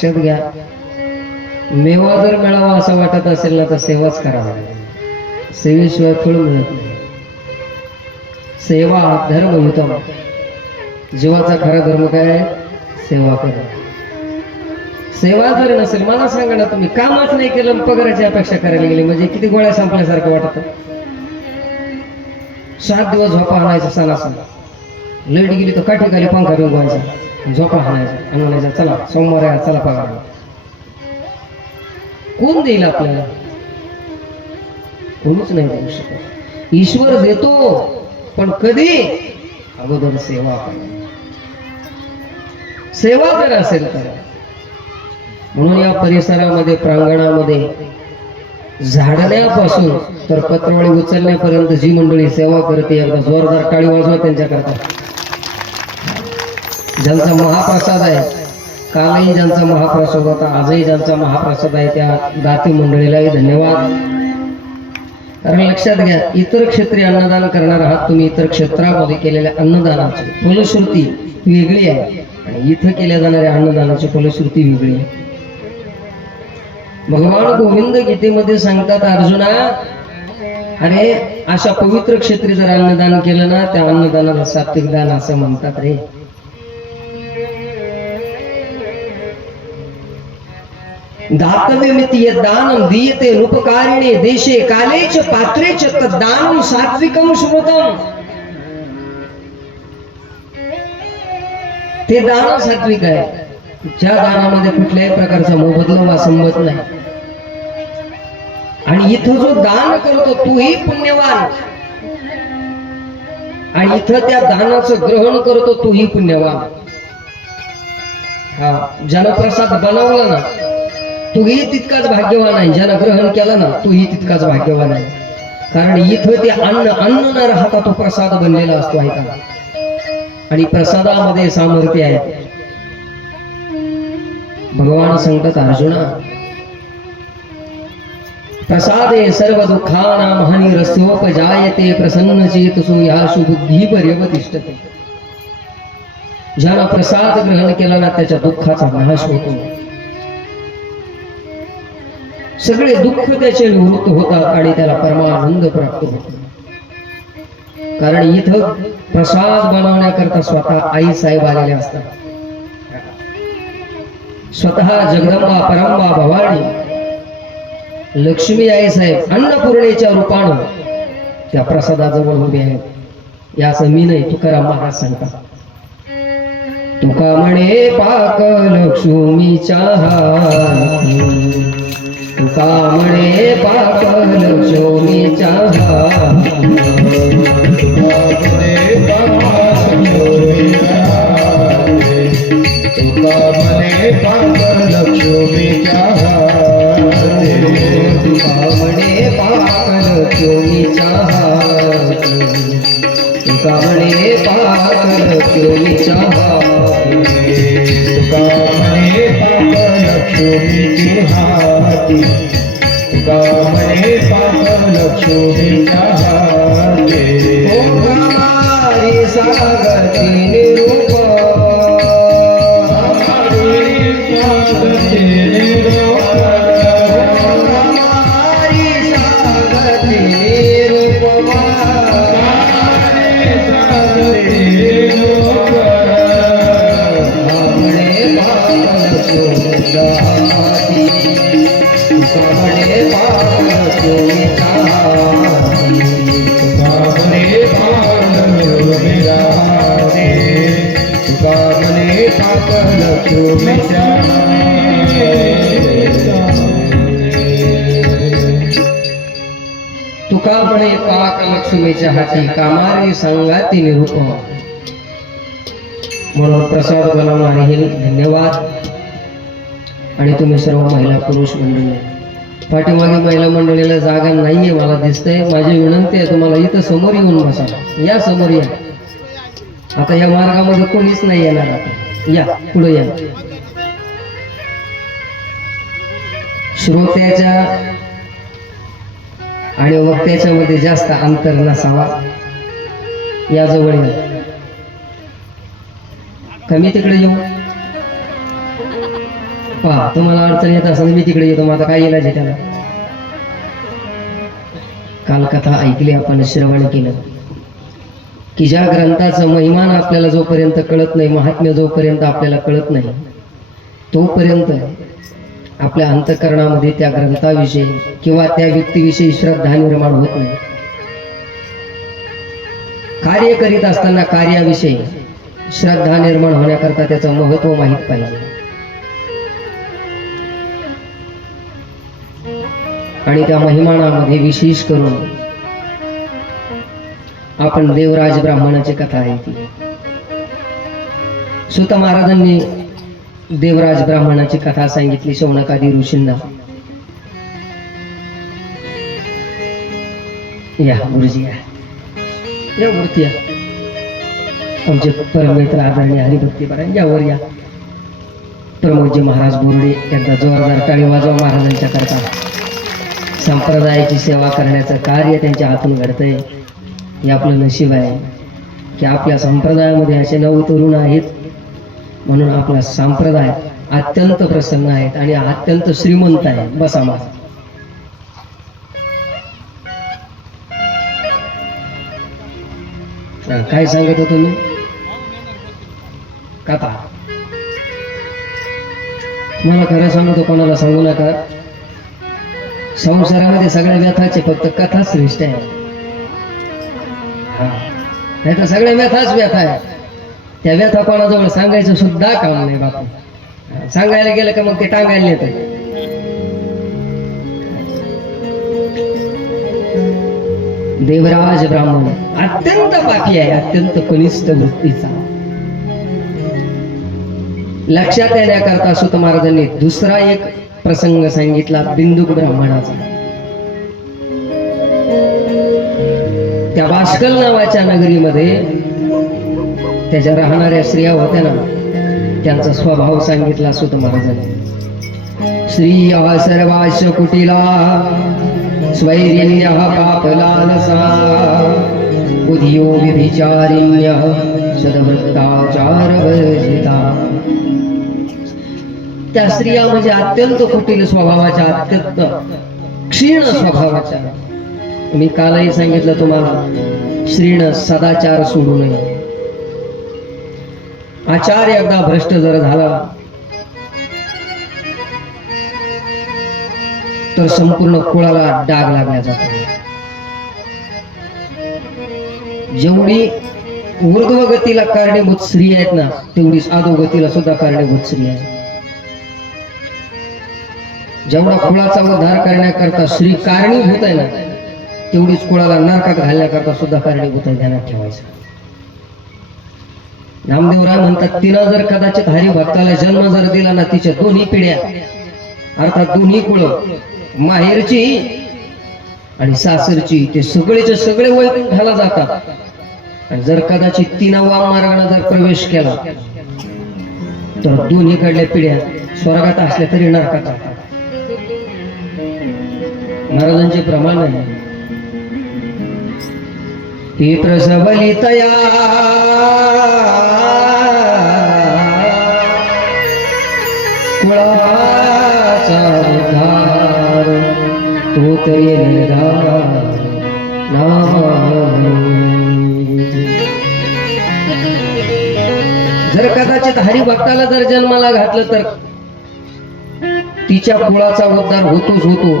लक्षात घ्या, मेवा जर मिळावा असं वाटत असेल ना तर सेवाच करावा. सेवेशिवाय फळ मिळत नाही. सेवा धर्म उत्तम. जीवाचा खरा धर्म काय? सेवा करा. सेवा जर नसेल, मला सांगा ना, तुम्ही कामच नाही केलं पगाराची अपेक्षा करायला गेली म्हणजे किती गोळ्या संपल्यासारखं वाटत. 7 दिवस झोपा आणायचा सणासण, लाईट गेली तर काठी खाली पंखा रंगवायचा, झोपा हाणायचा, म्हणायचा चला सोमवार आहे चला पगार. कोण देईल आपल्याला? कोणीच नाही देऊ शकत. ईश्वर देतो, पण कधी? अगोदर सेवा करा. सेवा जर असेल तर. म्हणून या परिसरामध्ये, प्रांगणामध्ये झाडण्यापासून तर पत्रवळी उचलण्यापर्यंत जी मंडळी सेवा करते, एकदा जोरदार टाळी वाजवा त्यांच्याकरता. ज्यांचा महाप्रसाद आहे, कालही ज्यांचा महाप्रसाद होता, आजही ज्यांचा महाप्रसाद आहे, त्या दाती मंडळीलाही धन्यवाद. कारण लक्षात घ्या, इतर क्षेत्री अन्नदान करणार आहात तुम्ही. इतर क्षेत्रामध्ये केलेल्या अन्नदानाची फलश्रुती वेगळी आहे आणि इथं केल्या जाणाऱ्या अन्नदानाची फलश्रुती वेगळी आहे. भगवान गोविंद गीतेमध्ये सांगतात, अर्जुना, अरे अशा पवित्र क्षेत्री जर अन्नदान केलं ना, त्या अन्नदानाला सात्विक दान असं म्हणतात रे. दातव्यमिति दानं दीयते रूपकारिणे देशे काले च पात्रे च तद्दानं सात्विकं श्रुतं. ते दान सात्विक आहे. ज्या दानामध्ये कुठल्याही प्रकारचा मोबदला वा संबंध नाही. आणि इथं जो दान करतो तोही पुण्यवान, आणि इथं त्या दानाचं ग्रहण करतो तोही पुण्यवान. हा, ज्यानं प्रसाद बनवला ना तोही तितकाच भाग्यवान आहे, ज्यानं ग्रहण केलं ना तोही तितकाच भाग्यवान आहे. कारण इथं ते अन्न न राहता तो प्रसाद बनलेला असतो आहे का. आणि प्रसादामध्ये सामर्थ्य आहे. भगवान सांगतात, अर्जुना, प्रसादे सर्व दुःखानां हानिरस्योपजायते प्रसन्न चेतसो याशु बुद्धी पर्यवतिष्ठते. ज्यानं प्रसाद ग्रहण केला ना त्याच्या दुःखाचा नाश होतो. सगळे दुःख त्याचे निवृत्त होतात आणि त्याला परमानंद प्राप्त होतो. कारण इथं प्रसाद बनवण्याकरता स्वतः आई साहेब आलेले असतात. स्वतः जगदंबा परंबा भवानी लक्ष्मी आई साहेब अन्नपूर्णेच्या रूपानं त्या प्रसादाजवळ उभे आहेत. याचं मी नाही, तुकाराम महाराज सांगतात. तुका म्हणे पाक लक्ष्मीच्या हाती, तुका म्हणे पाक लक्ष्मीच्या हाती, तुका म्हणे पाक लक्ष्मीच्या हाती, तुका म्हणे पाक लक्ष्मीच्या हाती, तुका म्हणे पाक लक्ष्मीच्या हाती, तुका म्हणे पाक लक्ष्मीच्या हाती, तुका म्हणे पाक लक्ष्मीच्या हाती, कामने पाकलक्ष्मीच्या हाते ओंकारी सागती निरूप तुका म्हणे पाक लक्ष्मीच्या हाती कामारी संगाती निरूप. म्हणून प्रसाद बनवणारे हे धन्यवाद. आणि तुम्ही सर्व महिला पुरुष मंडळी, पाठीमागे महिला मंडळीला जागा नाहीये मला दिसतंय. माझी विनंती आहे तुम्हाला इथं समोर येऊन बसा. या समोर या. आता या मार्गामध्ये कोणीच नाही येणार. आता या पुढे या. श्रोत्याच्या आणि वक्त्याच्या मध्ये जास्त अंतर नसावा. या जवळ या. कमी तिकडे येऊ. पहा तुम्हाला अडचण येत असेल मी तिकडे येतो. मग आता काय इलाज आहे त्याला. काल कथा ऐकली आपण, श्रवण केलं की ज्या ग्रंथाचं महिमान आपल्याला जोपर्यंत कळत नाही, महात्म्य जोपर्यंत आपल्याला कळत नाही, तोपर्यंत आपल्या अंतःकरणामध्ये त्या ग्रंथाविषयी किंवा त्या व्यक्तीविषयी श्रद्धा निर्माण होत नाही. कार्य करीत असताना कार्याविषयी श्रद्धा निर्माण होण्याकरता त्याचं महत्व माहीत पाहिजे. आणि त्या महिमानामध्ये विशेष करून आपण देवराज ब्राह्मणाची कथा ऐकली. सुत महाराजांनी देवराज ब्राह्मणाची कथा सांगितली शौनकादी ऋषींना. या गुरुजी या मूर्ती या. आमचे परममित्र आदरणीय हरिभक्तीपरायण यावर या. प्रमोदजी महाराज बोर्डे यांचा जोरदार टाळी वाजवा महाराजांच्या करता. संप्रदायाची सेवा करण्याचं कार्य त्यांच्या हातून घडतंय. हे आपलं नशीब आहे की आपल्या संप्रदायामध्ये असे नवतरुण आहेत. म्हणून आपला संप्रदाय अत्यंत प्रसन्न आहेत आणि अत्यंत श्रीमंत आहे. बसा माझा. काय सांगत होतो मी. कथा तुम्हाला खरं सांगतो, कोणाला सांगू नका. संसारामध्ये सगळ्या व्यथाचे फक्त कथा श्रेष्ठ आहे. नाही तर सगळ्या व्यथाच व्यथा आहे. त्या व्यथा कोणाजवळ सांगायचं सुद्धा काम नाही बापू. सांगायला गेलं का मग ते टांगायला येतं. देवराज ब्राह्मण अत्यंत पापी आहे, अत्यंत कनिष्ठ वृत्तीचा. लक्षात येण्याकरता सुत महाराजांनी दुसरा एक प्रसंग सांगितला बिंदुक ब्राह्मणाचा. त्या बाष्कल नावाच्या नगरीमध्ये त्याच्या राहणाऱ्या स्त्रिया होत्या ना, त्यांचा स्वभाव सांगितला सुत महाराजांनी. स्त्रिया सर्वाश कुटिला स्वैरिण्य पापलालसा उधियो विभिचारिण्य सदवृत्ताचार वर्जिता. त्या स्त्रिया म्हणजे अत्यंत कुटील स्वभावाच्या, अत्यंत क्षीण स्वभावाच्या. मी कालही सांगितलं तुम्हाला, श्रीण सदाचार सोडू नये. आचार एकदा भ्रष्ट जर झाला तर संपूर्ण कुळाला डाग लागला जातो. जेवढी ऊर्ध्वगतीला कारणीभूत स्त्री आहेत ना, तेवढीच अधोगतीला सुद्धा कारणीभूत स्त्री आहे. जेवढा कुळाचा उद्धार करण्याकरता स्त्री कारणीभूत आहे ना, तेवढीच कुळाला नरकात घालण्याकरता सुद्धा कारणीभूत आहे. ध्यानात ठेवायचं. नामदेवराय म्हणतात, तिनं जर कदाचित हरिभक्ताला जन्म जर दिला ना, तिच्या दोन्ही पिढ्या अर्थात दोन्ही कुळ, माहेरची आणि सासरची, ते सगळेचे सगळे वैकुंठाला जातात. आणि जर कदाचित तिनं वाम मार्गाने जर प्रवेश केला तर दोन्हीकडल्या पिढ्या स्वर्गात असल्या तरी नरकात जातात. महाराजांचे प्रमाण आहे. ही प्रसवली तया कुळाचा उद्धार तो तरी निर्धार जर कदाचित हरिभक्ताला जर जन्माला घातलं तर तिच्या कुळाचा उद्धार होतोच होतो,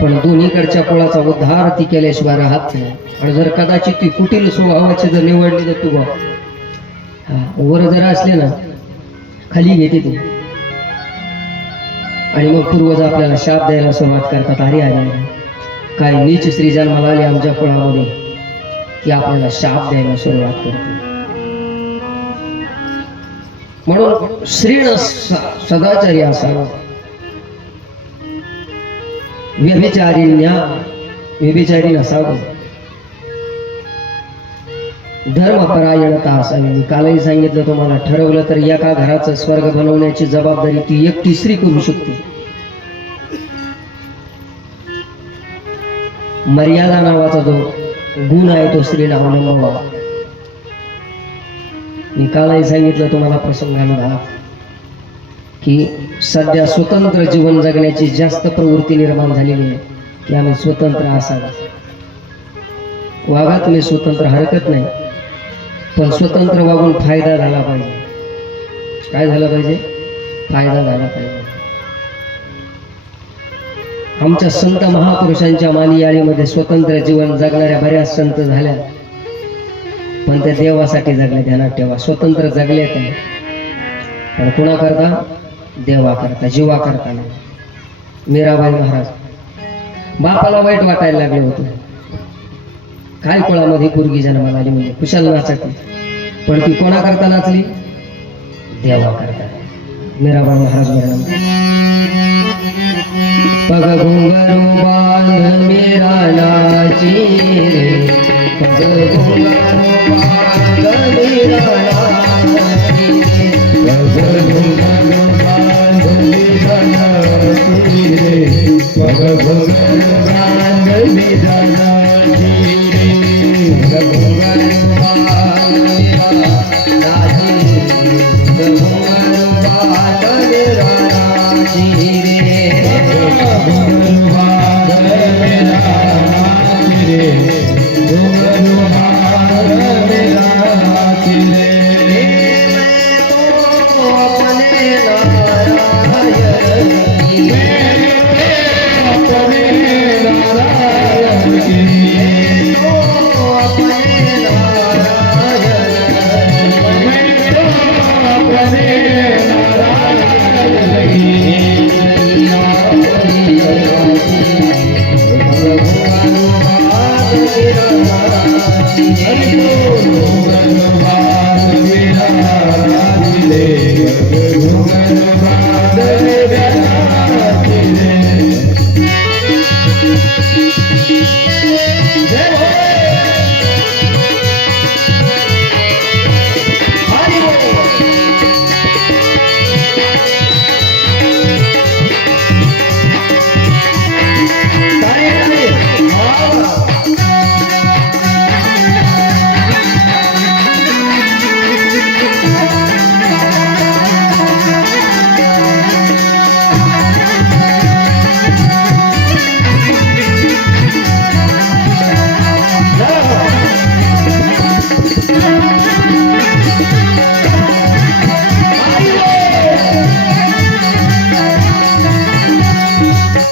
पण दोन्हीकडच्या कुळाचा उद्धार ती केल्याशिवाय राहत नाही. आणि जर कदाचित ती कुटील स्वभावाची जर निवडली तर तू वर जर असले ना खाली घेते ती, आणि मग पूर्वज आपल्याला शाप द्यायला सुरुवात करतात. अरे अरे काय नीच स्त्री जन्माला आली आमच्या कुळामध्ये, ती आपल्याला शाप द्यायला सुरुवात करते. म्हणून स्त्रीनं सदाचारी असावं. व्यभिचारी नसावं. धर्मपरायणता असावी. मी कालही सांगितलं तुम्हाला, ठरवलं तर एका घराचं स्वर्ग बनवण्याची जबाबदारी ती एकटी स्त्री करू शकते. मर्यादा नावाचा जो गुण आहे तो स्त्रीला अवलंबावा. मी कालही सांगितलं तुम्हाला प्रसंगाला की सध्या स्वतंत्र जीवन जगण्याची जास्त प्रवृत्ती निर्माण झालेली आहे की आम्ही स्वतंत्र असावं. वागा तुम्ही स्वतंत्र, हरकत नाही, पण स्वतंत्र वागून फायदा झाला पाहिजे. काय झाला पाहिजे? फायदा झाला पाहिजे. आमच्या संत महापुरुषांच्या मालियाळीमध्ये स्वतंत्र जीवन जगणाऱ्या बऱ्याच संत झाल्या, पण त्या देवासाठी जगल्या. ध्यानात ठेवा, स्वतंत्र जगले त्या, पण कुणा करता? देवा करता, जीवा करता नाही. मीराबाई महाराज बापाला वाईट वाटायला लागलं होतं. काय कुळामध्ये पोरगी जन्माला आली म्हणजे कुशाल नाचती, पण ती कोणा करता नाचली? देवा करता. मीराबाई महाराज म्हणा, पग घुंगरू बांध मीरा नाची रे, पग घुंगरू बांध मीरा नाची रे, पग घुंगरू बांध मीरा नाची रे, पग घुंगरू बांध मीरा नाची रे, पग घुंगरू बांध मीरा नाची रे, पग घुंगरू बांध मीरा नाची रे, घुंगरू बांध मीरा नाची रे, घुंगरू बांध मीरा नाची रे.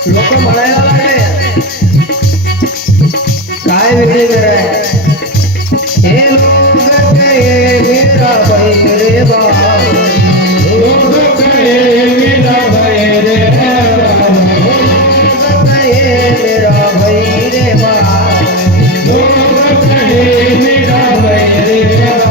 लोक म्हणायला लागले काय वेगळे कराय, हे लोक कहे मेरा भाई रे बा, लोक कहे मेरा भाई रे बा, लोक कहे मेरा भाई रे बा, लोक कहे मेरा भाई रे बा.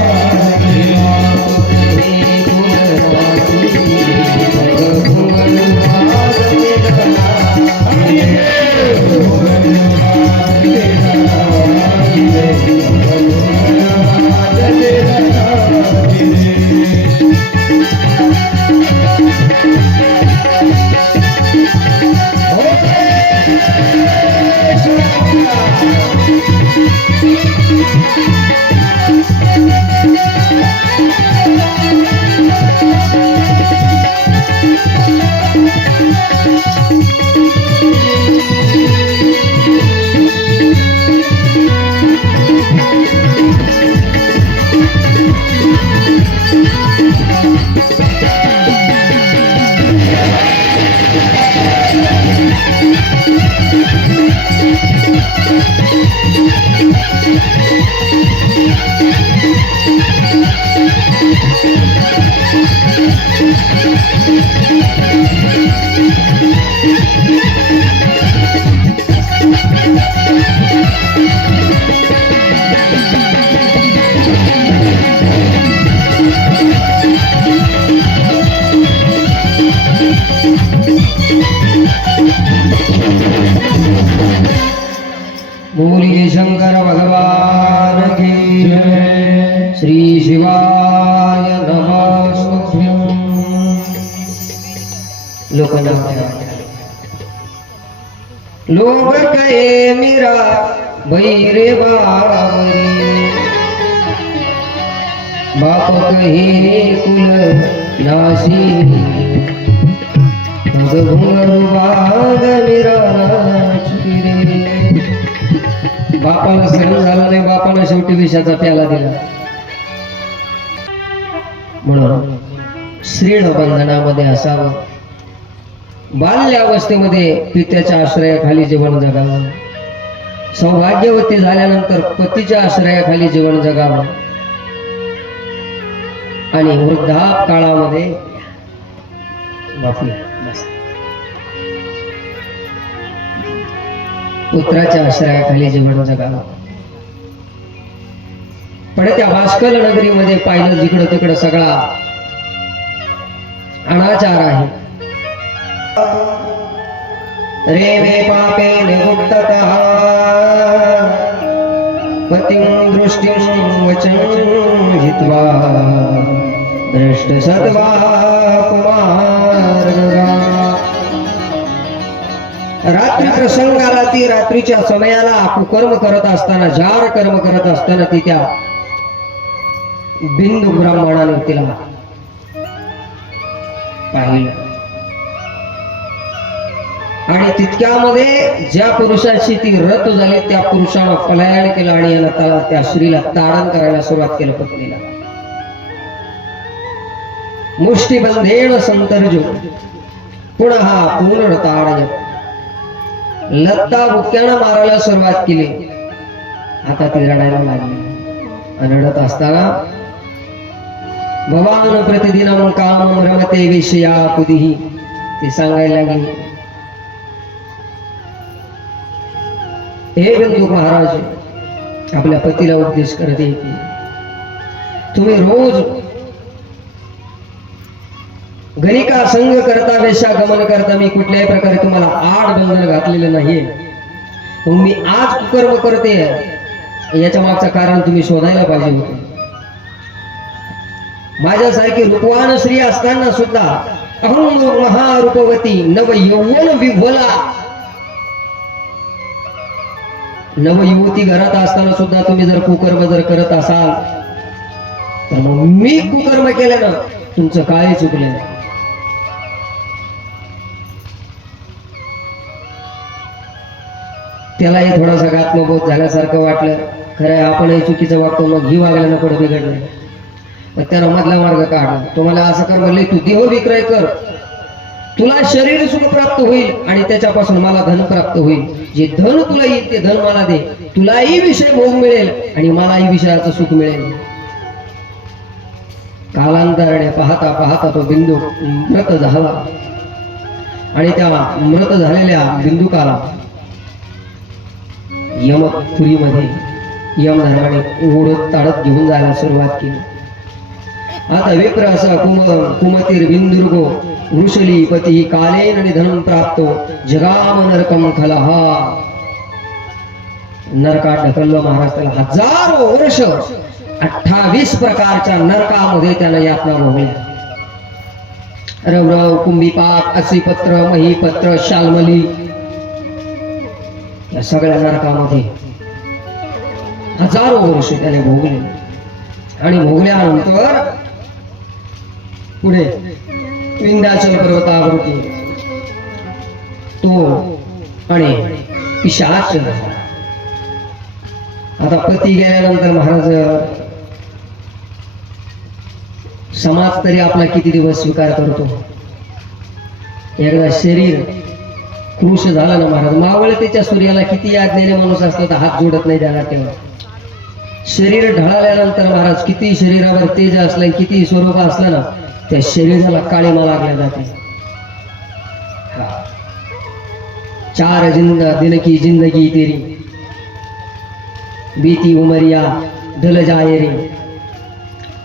बोलिए शंकर भगवान की जय श्री शिवाय नमः। लोग कहे मीरा भैरे बावरी, बाप कहे कुल नाशी, मग घुंगरू बाग मीरा नाचती रे. बापाला सहन झालं नाही, बापाला शेवटी विषाचा प्याला दिला. म्हणून श्रीण बंधनामध्ये असावं, बाल्यावस्थेमध्ये पित्याच्या आश्रयाखाली जीवन जगावं, सौभाग्यवती झाल्यानंतर पतीच्या आश्रयाखाली जीवन जगावं, आणि वृद्धाप काळामध्ये पुत्राच्या आश्रयाखाली जीवन जगावं. पण त्या भास्कर नगरीमध्ये पाहिलं जिकडं तिकडं सगळा अनाचार आहे. रे मे पापे निगुप्ततः पतिं दृष्टिं वचन हित्वा दृष्ट सत्वा कुमारगा. रात्री प्रसंगाला ती रात्रीच्या समयाला कुकर्म करत असताना, जार कर्म करत असताना ती त्या बिंदू ब्राह्मणाने तिला पाहिलं, आणि तितक्यामध्ये ज्या पुरुषाची ती रत झाली त्या पुरुषानं पलायन केलं आणि याला त्या स्त्रीला ताडण करायला सुरुवात केलं. पत्नीला मुष्टिबंधेन संतर्जो पुन्हा पूर्ण ताडय, लत्ता बुक्यानं मारायला सुरुवात केली. आता ती रडायला लागली. रडत असताना भवान प्रतिदिनम कामम रमते विषया कुदिही, ती सांगायला लागली, हे बिंदू महाराज आपल्या पतीला उपदेश करते की तुम्ही रोज गणिका संग करता, वेशा गमन करता, मी कुठल्याही प्रकारे तुम्हाला आड बंधन घातलेलं नाहीये. मग मी आज कुकर्म करते, याच्या मागचं कारण तुम्ही शोधायला पाहिजे होते. माझ्यासारखी रूपवान स्त्री असताना सुद्धा अहं महारूपवती नव यौवन विभोला, नवयुवती घरात असताना सुद्धा तुम्ही जर कुकर्म जर करत असाल तर मग मी कुकर्म केल्यानं तुमचं काय चुकलं. त्यालाही थोडासा आत्मबोध झाल्यासारखं वाटलं. खरं आपणही चुकीचं वागतो, मग ही वागल्यानं पुढे बिघडलं. मग त्यानं मधला मार्ग काढला. तुम्हाला असं कर म्हणले, तू देह विक्रय कर, तुला शरीर सुख प्राप्त होईल आणि त्याच्यापासून मला धन प्राप्त होईल. जे धन तुला येईल ते धन मला दे, तुलाही विषय भोग मिळेल आणि मलाही विषयाचं सुख मिळेल. कालांतराने पाहता पाहता तो बिंदू मृत झाला आणि त्या मृत झालेल्या बिंदुकाला यमपुरीमध्ये यमधर्माने ओढत ताडत घेऊन जायला सुरुवात केली. आता विप्र असा कुमतीर बिंदुर्गो वृषली पती कालेन निधन प्राप्तो जगाम नरकम खलहा. नरकात ढकललं महाराज त्याला. हजारो वर्ष 28 प्रकारच्या नरकामध्ये त्यानं यातना भोगल्या. रवरव, कुंभीपाक, असीपत्र, महीपत्र, शालमली, या सगळ्या नरकामध्ये हजारो वर्ष त्याने भोगले. आणि भोगल्यानंतर पुढे विंध्याचल पर्वतावरती तो आणि पिशाच. आता पती गेल्यानंतर महाराज समाज तरी आपला किती दिवस स्वीकार करतो. एकदा शरीर कृश झालं ना महाराज, मावळतेच्या सूर्याला किती आज्ञेने माणूस असला तर हात जोडत नाही त्याला. तेव्हा शरीर ढळाल्यानंतर महाराज किती शरीरावर तेज असलं, किती स्वरूप असलं ना, त्या शरीराला काळीमा लागल्या जाते. 4 दिन की जिंदगी तेरी बीती उमरिया ढल जाए रे.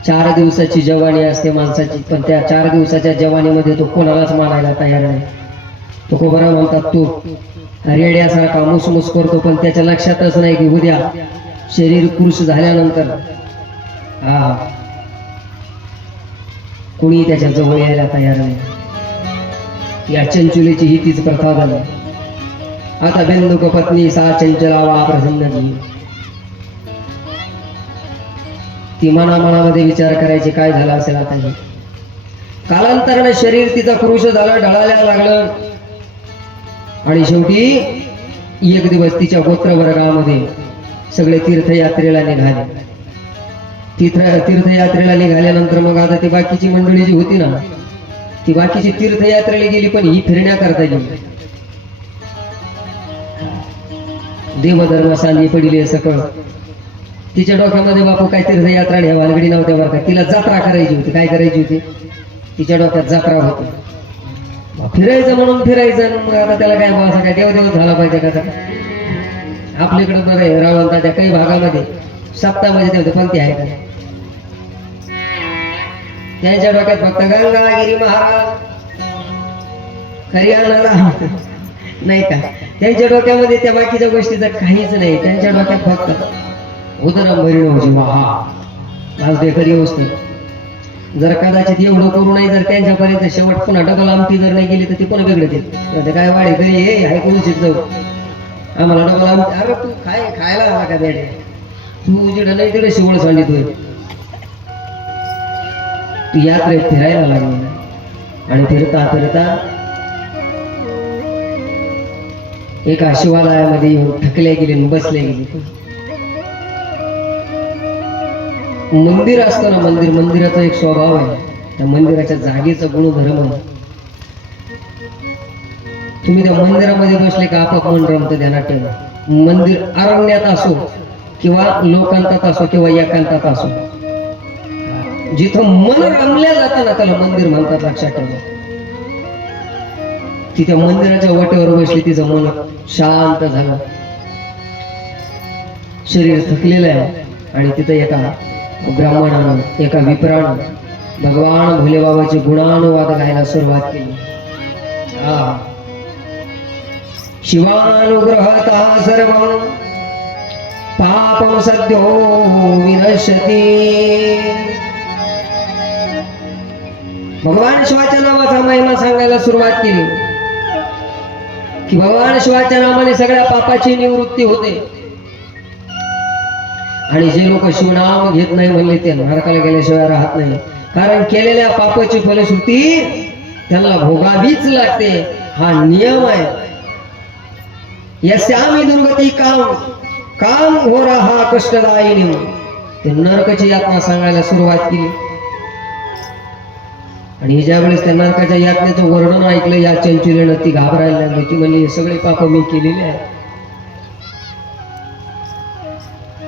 4 दिवसाची जवानी असते माणसाची, पण त्या 4 दिवसाच्या जवानीमध्ये तो कोणालाच मानायला तयार नाही. तो बरं म्हणतात, तू रेड्यासारखा मुसमुस करतो, पण त्याच्या लक्षातच नाही की उद्या शरीर पुरुष झाल्यानंतर कुणी त्याच्या जवळ यायला तयार नाही. या चंचुलीची ही तीच प्रथा झाली. आता बिंदुक पत्नी सा चंचलावा प्रसन्न, ती मनामध्ये विचार करायची काय झालं असेल आता. हे कालांतराने शरीर तिचा पुरुष झालं, ढळायला लागलं आणि शेवटी एक दिवस तिच्या गोत्रवर्गामध्ये सगळे तीर्थयात्रेला निघाले. तीर्थयात्रेला निघाल्यानंतर मग आता ती बाकीची मंडळी जी होती ना, ती बाकीची तीर्थयात्रेला गेली, पण ही फिरण्याकरता गेली. देवधर्म सांगी पडिले सकळ. तिच्या डोक्यामध्ये बापू काय तीर्थयात्रा ह्या वालगडी नव्हत्या बरं का, तिला जत्रा करायची होती. काय करायची होती? तिच्या डोक्यात जत्रा होती. फिरायचं म्हणून फिरायचं. मग आता त्याला काय असं काय देव झाला पाहिजे का? आपल्याकडे बरं आहे, रावणताच्या काही भागामध्ये सप्तामध्ये ते होते, पण ते आहे का? त्यांच्या डोक्यात फक्त गंगागिरी महाराज हरियाणाला नाही का, त्यांच्या डोक्यामध्ये त्या बाकीच्या गोष्टीचं काहीच नाही. त्यांच्या डोक्यात फक्त उदरम भरिणो जीवा हा आज बेकरी व्यवस्थित. जर कदाचित एवढं करू नाही, जर त्यांच्यापर्यंत शेवट पुन्हा डबल आमटी जर नाही गेली तर ती पुन्हा वेगळं देते. काय वाढे घरी हे ऐकून जाऊ आम्हाला डबल आमटी. अरे तू खायला आला का बेडे? तू जिडं नाही तिकडे शिवळ सांगितोय. तू यात्रेत फिरायला लागली आणि फिरता फिरता एका शिवालयामध्ये येऊन थकले गेले, बसले गेले. मंदिर असतं ना, मंदिराचा एक स्वभाव आहे, त्या मंदिराच्या जागेचा गुणधर्म आहे. तुम्ही त्या मंदिरामध्ये बसले का आपाप मन रमतं. ध्यानात ठेवा, मंदिर अरण्यात असो किंवा लोकांतात असो किंवा एकांतात असो, जिथं मन रमल्या जातं ना त्याला मंदिर म्हणतात. लक्षात ठेवा. ती त्या मंदिराच्या वाटेवर बसली, तिचं मन शांत झालं, शरीर थकलेलं आहे. आणि तिथं एका ब्राह्मणानं, एका विप्रानं भगवान भोलेबाबाचे गुणानुवाद गायला सुरुवात केली. शिवानुग्रहता सर्वं पापं सद्यो विनश्यति. भगवान शिवाच्या नावाचा महिमा सांगायला सुरुवात केली की भगवान शिवाच्या नावाने सगळ्या पापाची निवृत्ती होते. आणि जे लोक शिवनाम घेत नाही म्हणले ते नरकाला गेल्याशिवाय राहत नाही. कारण केलेल्या पापाची फलश्रुती त्यांना भोगावीच लागते. हा नियम आहे. यस्यामी दुर्गती काम हो रहा कष्टदायिनी. ते नरकाची यातना सांगायला सुरुवात केली. आणि ज्या वेळेस त्या नरकाच्या यातनेचं वर्णन ऐकलं, या चंचुलीनं ती घाबरायला लागली. ती म्हणली हे सगळे पाप मी केलेले आहे.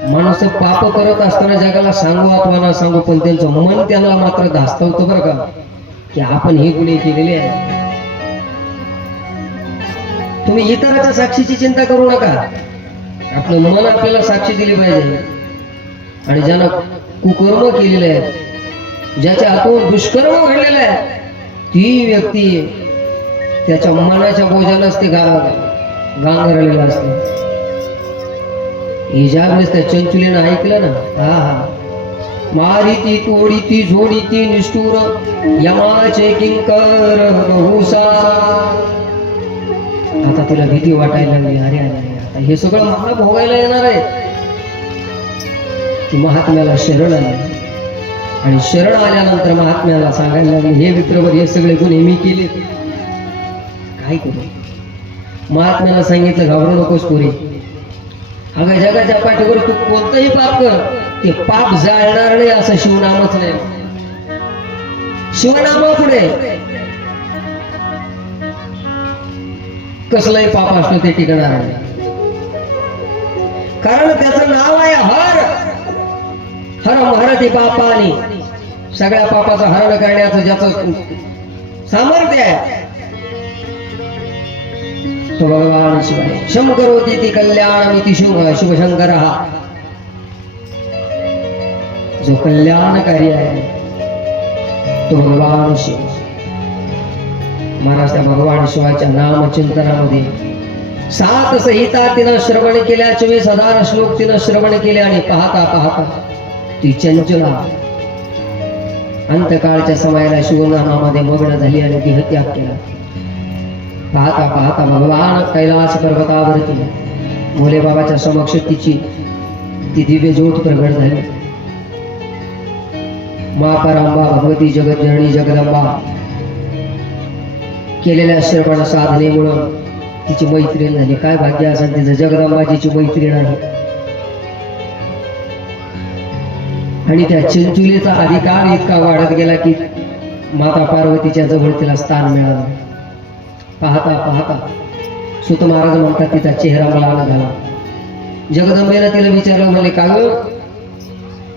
माणूस पाप करत असताना जगाला सांगू अथवा ना सांगू, पण त्यांचं मन त्यांना मात्र धास्तावतं बरं का, की आपण हे गुन्हे केलेले आहे. तुम्ही इतराच्या साक्षीची चिंता करू नका. आपलं मन आपल्याला साक्षी दिली पाहिजे. आणि ज्यानं कुकर्म केलेले आहेत, ज्याच्या हातून दुष्कर्म घडलेले आहे, ती व्यक्ती त्याच्या मनाच्या बोजालाच ते गांगरलेलं असते. ज्या वेळेस त्या चंचुलीनं ऐकलं ना, मारिती तोडीती झोडीती निष्ठुर यमाचे किंकर बहुसा. आता तिला भीती वाटायला लागली. अरे आता हे सगळं मला भोगायला येणार आहे. ती महात्म्याला शरण आली. आणि शरण आल्यानंतर महात्म्याला सांगायला लागले, हे मित्रवर हे सगळे गुन्हे मी केले, काय करू? महात्म्याला सांगितलं, घाबरू नकोस पोरी. अगं जगाच्या पाठीवर तू कोणतंही पाप कर, ते पाप जाळणार नाही असं शिवनामच नाही. शिवनामा पुढे कसलंही पाप असतं ते टिकणार नाही. कारण त्याचं नाव आहे हर. हर हरती पापानी. सगळ्या पापाचं हरण करण्याचं ज्याचं सामर्थ्य आहे तो भगवान शिवाय. शंकरोती ती कल्याणमिती शिवशंकर. हा जो कल्याणकारी आहे तो भगवान शिव. महाराज त्या भगवान शिवाच्या नामचिंतनामध्ये सात संहिता तिनं श्रवण केल्या, 24,000 श्लोक तिनं श्रवण केले. आणि पाहता पाहता ती चंचला अंतकाळच्या समयाला शिवनामामध्ये मग्न झाली आणि देहत्याग केला. पाहता पाहता भगवान कैलास पर्वतावरती भोले बाबाच्या समक्ष तिची ती दिव्य ज्योत प्रगट झाली. मा परांबा भगवती जगज्जननी जगदंबा केलेल्या श्रवण साधनेमुळं तिची मैत्रीण झाली. काय भाग्य असेल तिचं, जगदंबाजीची मैत्रीण आहे. आणि त्या चिंचुलीचा अधिकार इतका वाढत गेला की माता पार्वतीच्या जवळ तिला स्थान मिळालं. पाहता पाहता सुत महाराज म्हणतात तिचा चेहरा मला झाला. जगदंबेनं तिला विचारलं, म्हणे का ग,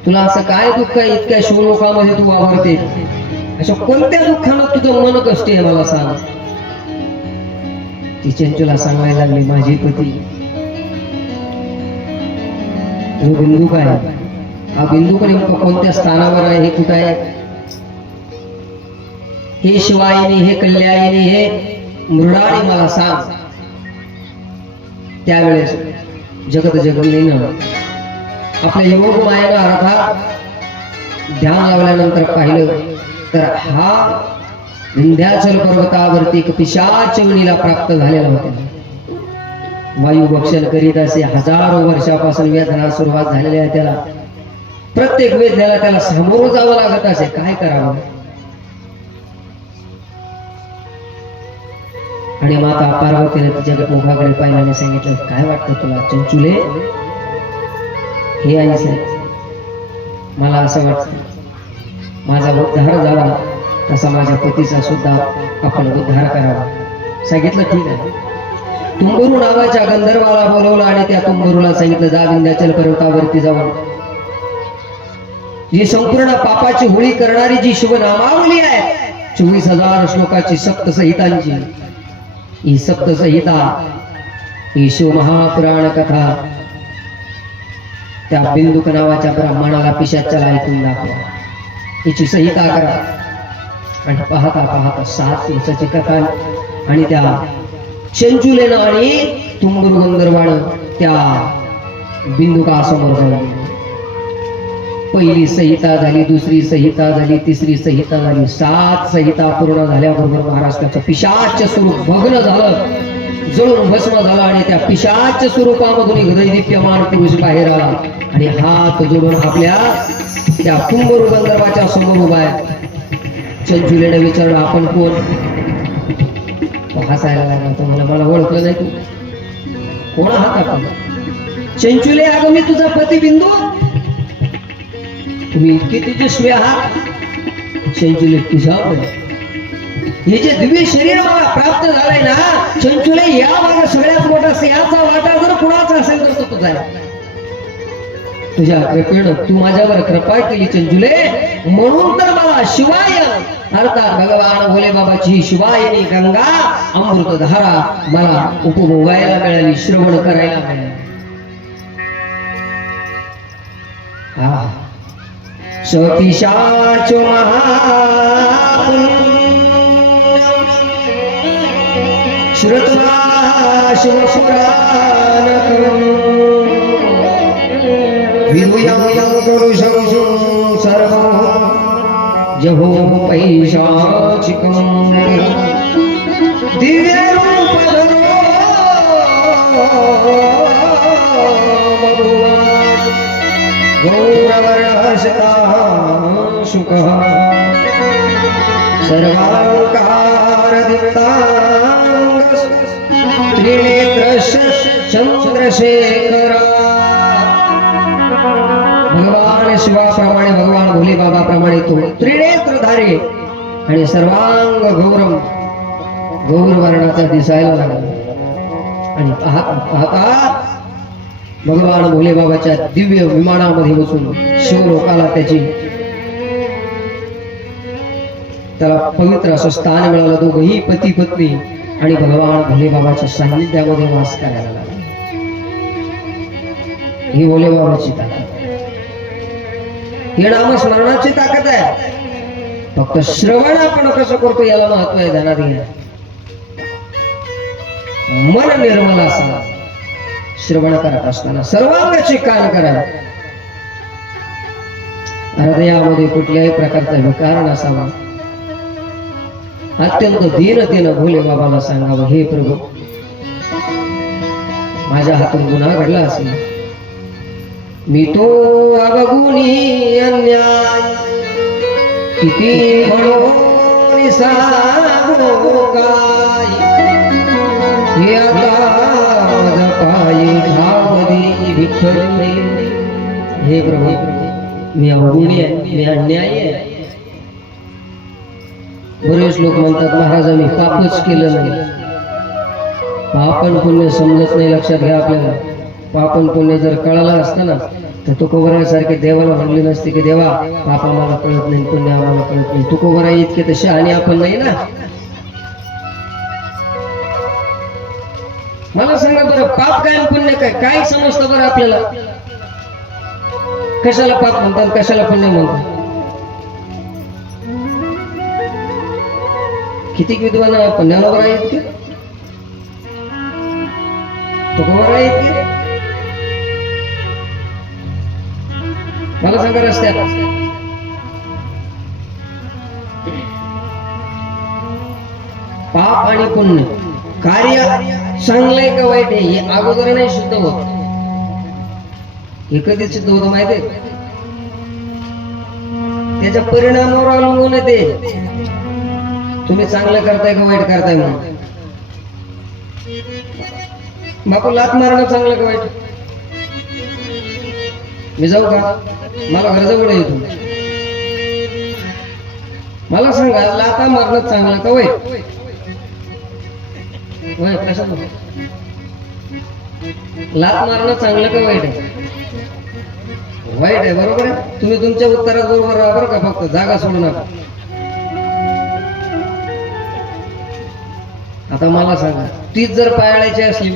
तुला असं काय दुःख आहे, इतक्या शिवलोकामध्ये तू वावरते, अशा कोणत्या दुःखानं तुझं मन कष्ट आहे मला सांग. ती चंचुला सांगायला लागली, माझी पती जो बिंदुक आहे, हा बिंदुक नेमकं कोणत्या स्थानावर आहे, हे कुठं आहे, हे शिवायनी, हे कल्याणी, हे मृडाने मला सांग. त्यावेळेस जगत जगदीनं आपल्या योग मायेनं अर्थात ध्यान लावल्यानंतर पाहिलं तर हा विंध्याचल पर्वतावरती एक पिशाच मुनीला प्राप्त झालेला होता. वायू भक्षण करीत असे हजारो वर्षापासून वेदना सुरुवात झालेल्या आहे. त्याला प्रत्येक वेदनेला त्याला सामोरं जावं लागत असे. काय करावं. आणि माता पार्वतीने तिच्या मुखाकडे पाहिल्याने सांगितलं, काय वाटतं तुला चंचुले. हे आई साहेब, मला असं वाटतं माझा उद्धार झाला तसा माझ्या पतीचा सुद्धा आपण उद्धार करावा. सांगितलं ठीक आहे. तुंबरू नावाच्या गंधर्वाला बोलवलं आणि त्या तुंबरूला सांगितलं, जा विंध्याचल पर्वतावरती जाऊन जी संपूर्ण पापाची होळी करणारी जी शिवनामावली आहे, 24,000 श्लोकाची सप्तसहितांची ही सप्तसहिता, ही शिवमहापुराण कथा त्या बिंदुक नावाच्या ब्राह्मणाला पिशाच्याला ऐकून दाखवा, हिची संहिता करा. आणि पाहता पाहता 7 दिवसाची कथा. आणि त्या चंचुलेनं आणि तुंबरू गंधर्वानं त्या बिंदुकासमोर जाऊन पहिली संहिता झाली, दुसरी संहिता झाली, तिसरी संहिता झाली. 7 संहिता पूर्ण झाल्याबरोबर महाराष्ट्राचं पिशाच स्वरूप भग्न झालं, जळून भस्म झाला. आणि त्या पिशाच स्वरूपामधून हृदयदीप्यमान पुरुष बाहेर आला आणि हात जोडून आपल्या त्या तुंबरू गंधर्वाच्या समोर उभा आहे. चंचुलेने विचारलं, आपण कोण. तो हसायला लागला. तो मला ओळखलं नाही, तू कोण आहात आपण. चंचुले, अगं मी तुझा पती बिंदू. तुम्ही इतके तेजस्वी आहात. चंचुले, तुझा हे जे दिव्य शरीर मला प्राप्त झालंय ना चंचुले, या माझा सगळ्यात मोठा सिंहाचा वाटा जर कुणाचा असेल तर तो तुझा आहे. तुझ्या कृपेनं तू माझ्यावर कृपा केली चंचुले, म्हणून तर मला शिवाय अर्थात भगवान भोले बाबाची शिवायनी गंगा अमृतधारा मला उपभोगायला मिळाली, श्रवण करायला मिळाली. सपिशाच श्रुत्वा शिवपुराणकम् विभूयं पुरुषं सर्वं जहो पैशाचिकम् दिव्यरूपधरो गौरवर्णशतः शुकः सर्वालंकारदीप्तांग त्रिनेत्रस्य चंद्रशेखर. भगवान शिवाप्रमाणे, भगवान भोले बाबाप्रमाणे तो त्रिनेत्रधारी आणि सर्वांग गौरव गौरवर्णाचा दिसायला लागला. आणि पाहता भगवान भोले बाबाच्या दिव्य विमानामध्ये बसून शिवलोकाला त्याला पवित्र असं स्थान मिळालं. दोघही पती पत्नी आणि भगवान भोले बाबाच्या सान्निध्यामध्ये वास करायला लागला. ही भोले बाबाची ताकद, ही नामस्मरणाची ताकद आहे. फक्त श्रवण आपण कसं करतो याला महत्व आहे. ध्यानात घ्या. मन निर्मल असावा, श्रवण करत असताना सर्वांगाचे कान करावे, हृदयामध्ये कुठल्याही प्रकारचा विकार नसावा, अत्यंत दीनतेनं भोले बाबाला सांगावं, हे प्रभू माझ्या हातून गुन्हा घडला असेल, मी तो अवगुणी अन्याय किती म्हणून सांगू काय, हे आता पायी ठावदी विठ्ठल, हे प्रभू मी अवगुणी आहे, मी अन्यायी आहे. बरेच लोक म्हणतात महाराजांनी पापच केलं नाही. पापन पुण्य समजत नाही. लक्षात घ्या, आपल्याला पापन पुण्य जर कळलं असतं ना तर तुकोबरासारखे देवाला म्हणले नसते की देवा पाप आम्हाला कळत नाही, पुण्य आम्हाला कळत नाही. तुकोबरा इतके तसे आणि आपण नाही ना. मला सांगा बरं, पाप काय आणि पुण्य काय, काय समजतं बरं आपल्याला? कशाला पाप म्हणतात, कशाला पुण्य म्हणतात? किती विद्वान पुण्यावर आहेत की तुकोबर आहेत की? मला सांगा रस्त्यात पाप आणि पुण्य कार्य चांगलंय का वाईट आहे हे अगोदर नाही शुद्ध होत. हे कधी सिद्ध होतं माहिती आहे? त्याच्या परिणामावर अवलंबून येते तुम्ही चांगलं करताय का वाईट करताय म्हणून. बापू लात मारणं चांगलं का वाईट? मी जाऊ का? मला घरजवळ येतो. मला सांगा, लाता मारणं चांगलं का वाईट? कशात लात मारणं चांगलं का वाईट आहे? वाईट आहे, बरोबर आहे. तुम्ही तुमच्या उत्तरात बरोबर राहा बरं का, फक्त जागा सोडू नका. आता मला सांगा, तीच जर पाळायची असली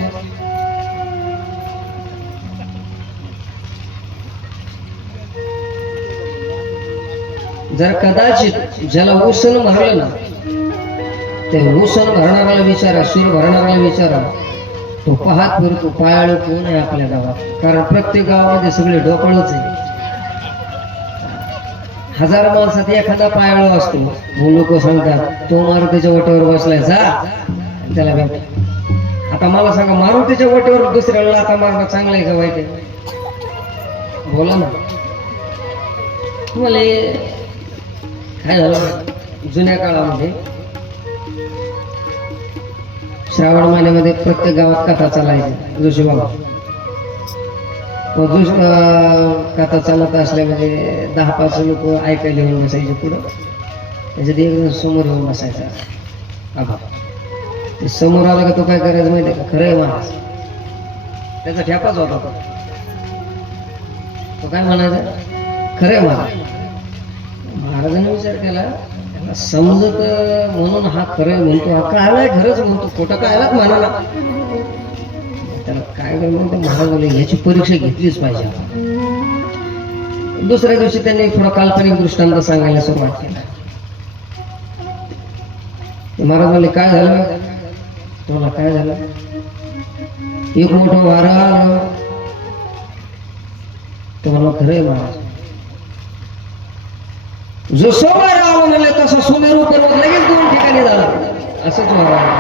जर कदाचित ज्याला उसण भरलं ना, ते उसण भरणाऱ्याला विचारा, शिर भरणाऱ्याला विचारा, तो पाहत फिरतो पायाळू कोण आहे आपल्या गावात. कारण प्रत्येक गावामध्ये सगळे डोकळच आहे. 1000 माणसात एखादा पायाळू असतो. लोक सांगतात तो मारुतीच्या वटेवर बसलाय, जा त्याला भेट. आता मला सांगा, मारुतीच्या वटेवर दुसऱ्याला लाथा मारणं चांगलं आहे का वाईट आहे? बोला ना. तुम्हाला काय झालं, जुन्या काळामध्ये श्रावण महिन्यामध्ये प्रत्येक गावात कथा चालायची. जोशीबाबा कथा चालत असल्या म्हणजे 10-5 लोक ऐकायला येऊन बसायचे पुढं. त्याच्यात एक जण समोर येऊन बसायचा. आबा ते समोर आला का तो काय करायचं माहिती आहे का? खरं आहे माणूस, त्याचा ठेपाच होता तो काय म्हणायचा, खरं आहे महाराज. महाराजांनी विचार केला, त्याला समजत म्हणून हा खरं म्हणतो, हा कायलाय खरंच म्हणतो, खोटं कायलाच म्हणाला. त्याला काय म्हणतो महाराज बोलले, ह्याची परीक्षा घेतलीच पाहिजे. दुसऱ्या दिवशी त्यांनी थोडा काल्पनिक दृष्टांत सांगायला सुरुवात केला. महाराज बोलले, काय झालं? तुम्हाला काय झालं? एक मोठं वारं आलं. तुम्हाला खरं आहे महाराज, जसं वारं आलं म्हणले तसं सुमेरू पर्वत लगेच 2 ठिकाणी झाला. असंच वारं आलं.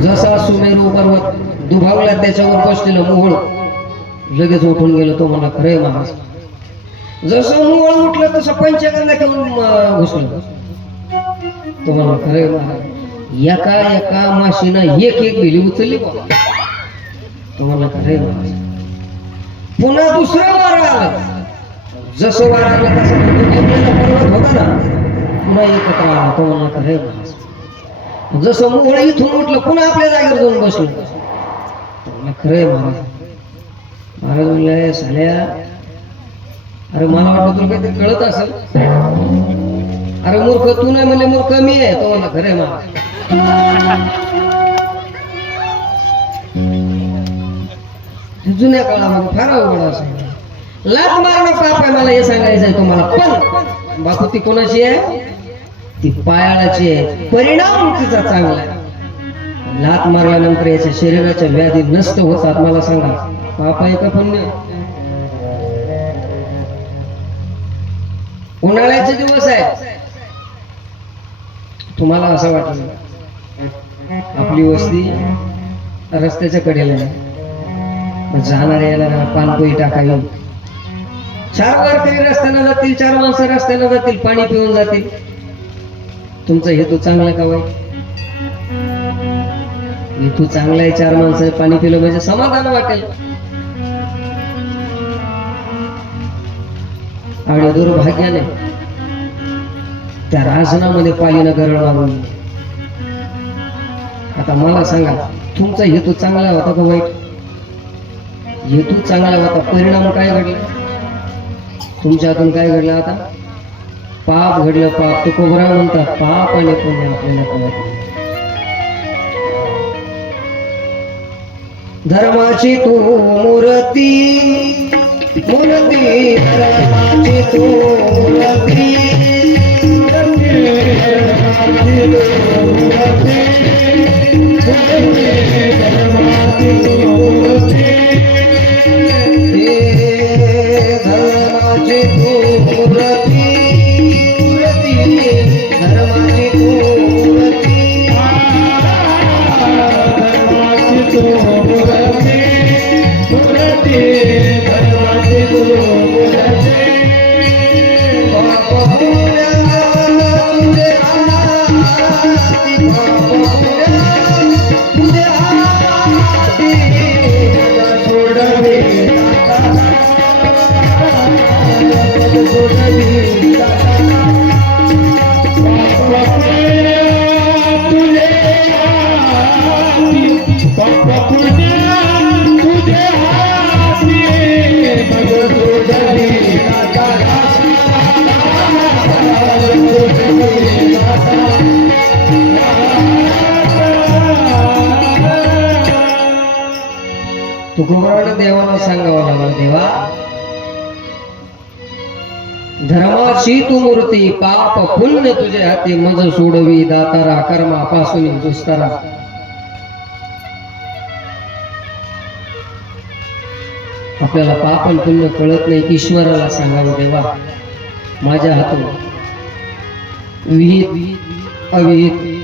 जसा सुमेरू पर्वत दुभावला त्याच्यावर बसलेलं मोहोळ लगेच उठून गेलं. तो मला खरं आहे महाराज. जसं मोहोळ उठलं तसं पंचगंगा घेऊन घुसलं. तो मला खरं आहे महाराज. एका माशीनं एक बिली उचलली. तुम्हाला खरं आहे महाराज. पुन्हा दुसरं वारं आलं. जसं वारं आलं तसं पर्वत होता ना, पुन्हा एकत्र आला. तो मला खरं आहे महाराज. जसं मोहोळ इथून उठलं पुन्हा आपल्या जागेवर जाऊन बसलं. मला खरं आहे महाराज. महाराज म्हणले, साल्या अरे मला वाटतं तुला काहीतरी कळत असेल. अरे मूर्ख तू नाही म्हणले, मूर्ख मी आहे. तो मला खरं आहे महाराज. जुन्या काळामध्ये फार अवघड असं लाथ मारणं पाप आहे, मला हे सांगायचं आहे तुम्हाला. पण बापू ती कोणाची आहे? ती पायाळाची आहे. परिणाम तिचा चांगला आहे. लात मारल्यानंतर याच्या शरीराच्या व्याधी नष्ट होतात. मला सांगा, पाप आहे का पुण्य? उन्हाळ्याचे दिवस आहे, तुम्हाला असं वाटलं आपली वस्ती रस्त्याच्या कडेला आहे, जाणार यायला पानपोई टाकावी. 4 वारकरी रस्त्यानं जातील, 4 माणसं रस्त्यानं जातील, पाणी पिऊन जातील. तुमचा हेतू चांगला का वाईट? हेतू चांगला आहे, 4 माणसं पाणी पिलं म्हणजे समाधान वाटेल. आणि दुर्भाग्याने त्या राजनामध्ये पालीनं गरळ मारून. आता मला सांगा, तुमचा हेतू चांगला होता का वाईट? हेतू चांगला होता, परिणाम काय घडला? तुमच्या हातून काय घडलं? आता पाप घडलं. पाप तुकोबरा म्हणतात, पाप आणि पुण्य आपल्याला कळत नाही. धर्माची तू मूर्ती, मूर्ती धर्माची तू मूर्ती, तुकोबरानं देवाला सांगावं लागलं, देवा धर्माची तू मूर्ती, पाप पुण्य तुझे हाती, मज सोडवी दातारा, कर्मापासून दुस्तारा. आपल्याला पाप आणि पुण्य कळत नाही, ईश्वराला सांगावं, देवा माझ्या हातून विहित अविहित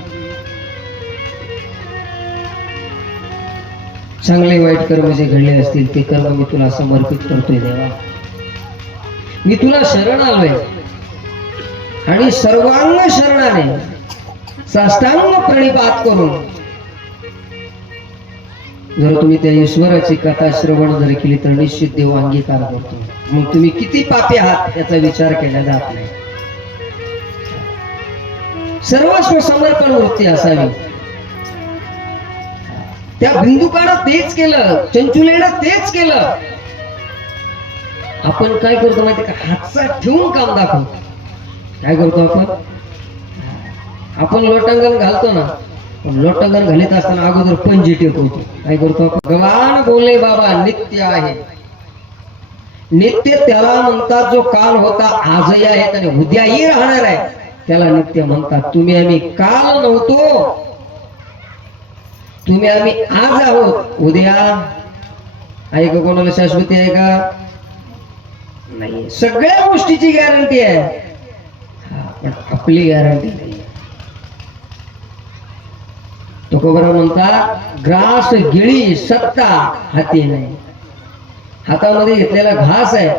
चांगले वाईट कर्म जे घडले असतील ते कर्म मी तुला समर्पित करतोय देवा. मी तुला शरण आलोय आणि सर्वांग शरणाने साष्टांग प्रणिपात करून जर तुम्ही त्या ईश्वराची कथा श्रवण जर केली तर निश्चित देव अंगीकार करतो. मग तुम्ही किती पापी आहात याचा विचार केला जात नाही. सर्वस्व समर्पण वृत्ती असावी. त्या बिंदुकानं तेच केलं, चंचुलेनं तेच केलं. आपण काय करतो माहिती का? हातचा ठेवून काम दाखवतो. काय करतो आपण लोटांगण घालतो ना, लोटांगण घालीत असताना अगोदर पंजी टेकवतो. काय करतो आपण? भगवान बोले बाबा नित्य आहे. नित्य त्याला म्हणतात जो काल होता आजही आहे आणि उद्याही राहणार आहे त्याला नित्य म्हणतात. तुम्ही आम्ही काल नव्हतो, तुम्ही आम्ही आज आहोत. उद्या आहे का कोणाला शाश्वती आहे का? नाही. सगळ्या गोष्टीची गॅरंटी आहे, पण आपली गॅरंटी नाही. तुकोबरा म्हणतात ग्रास गिळी सत्ता हाती नाही. हातामध्ये घेतलेला घास आहे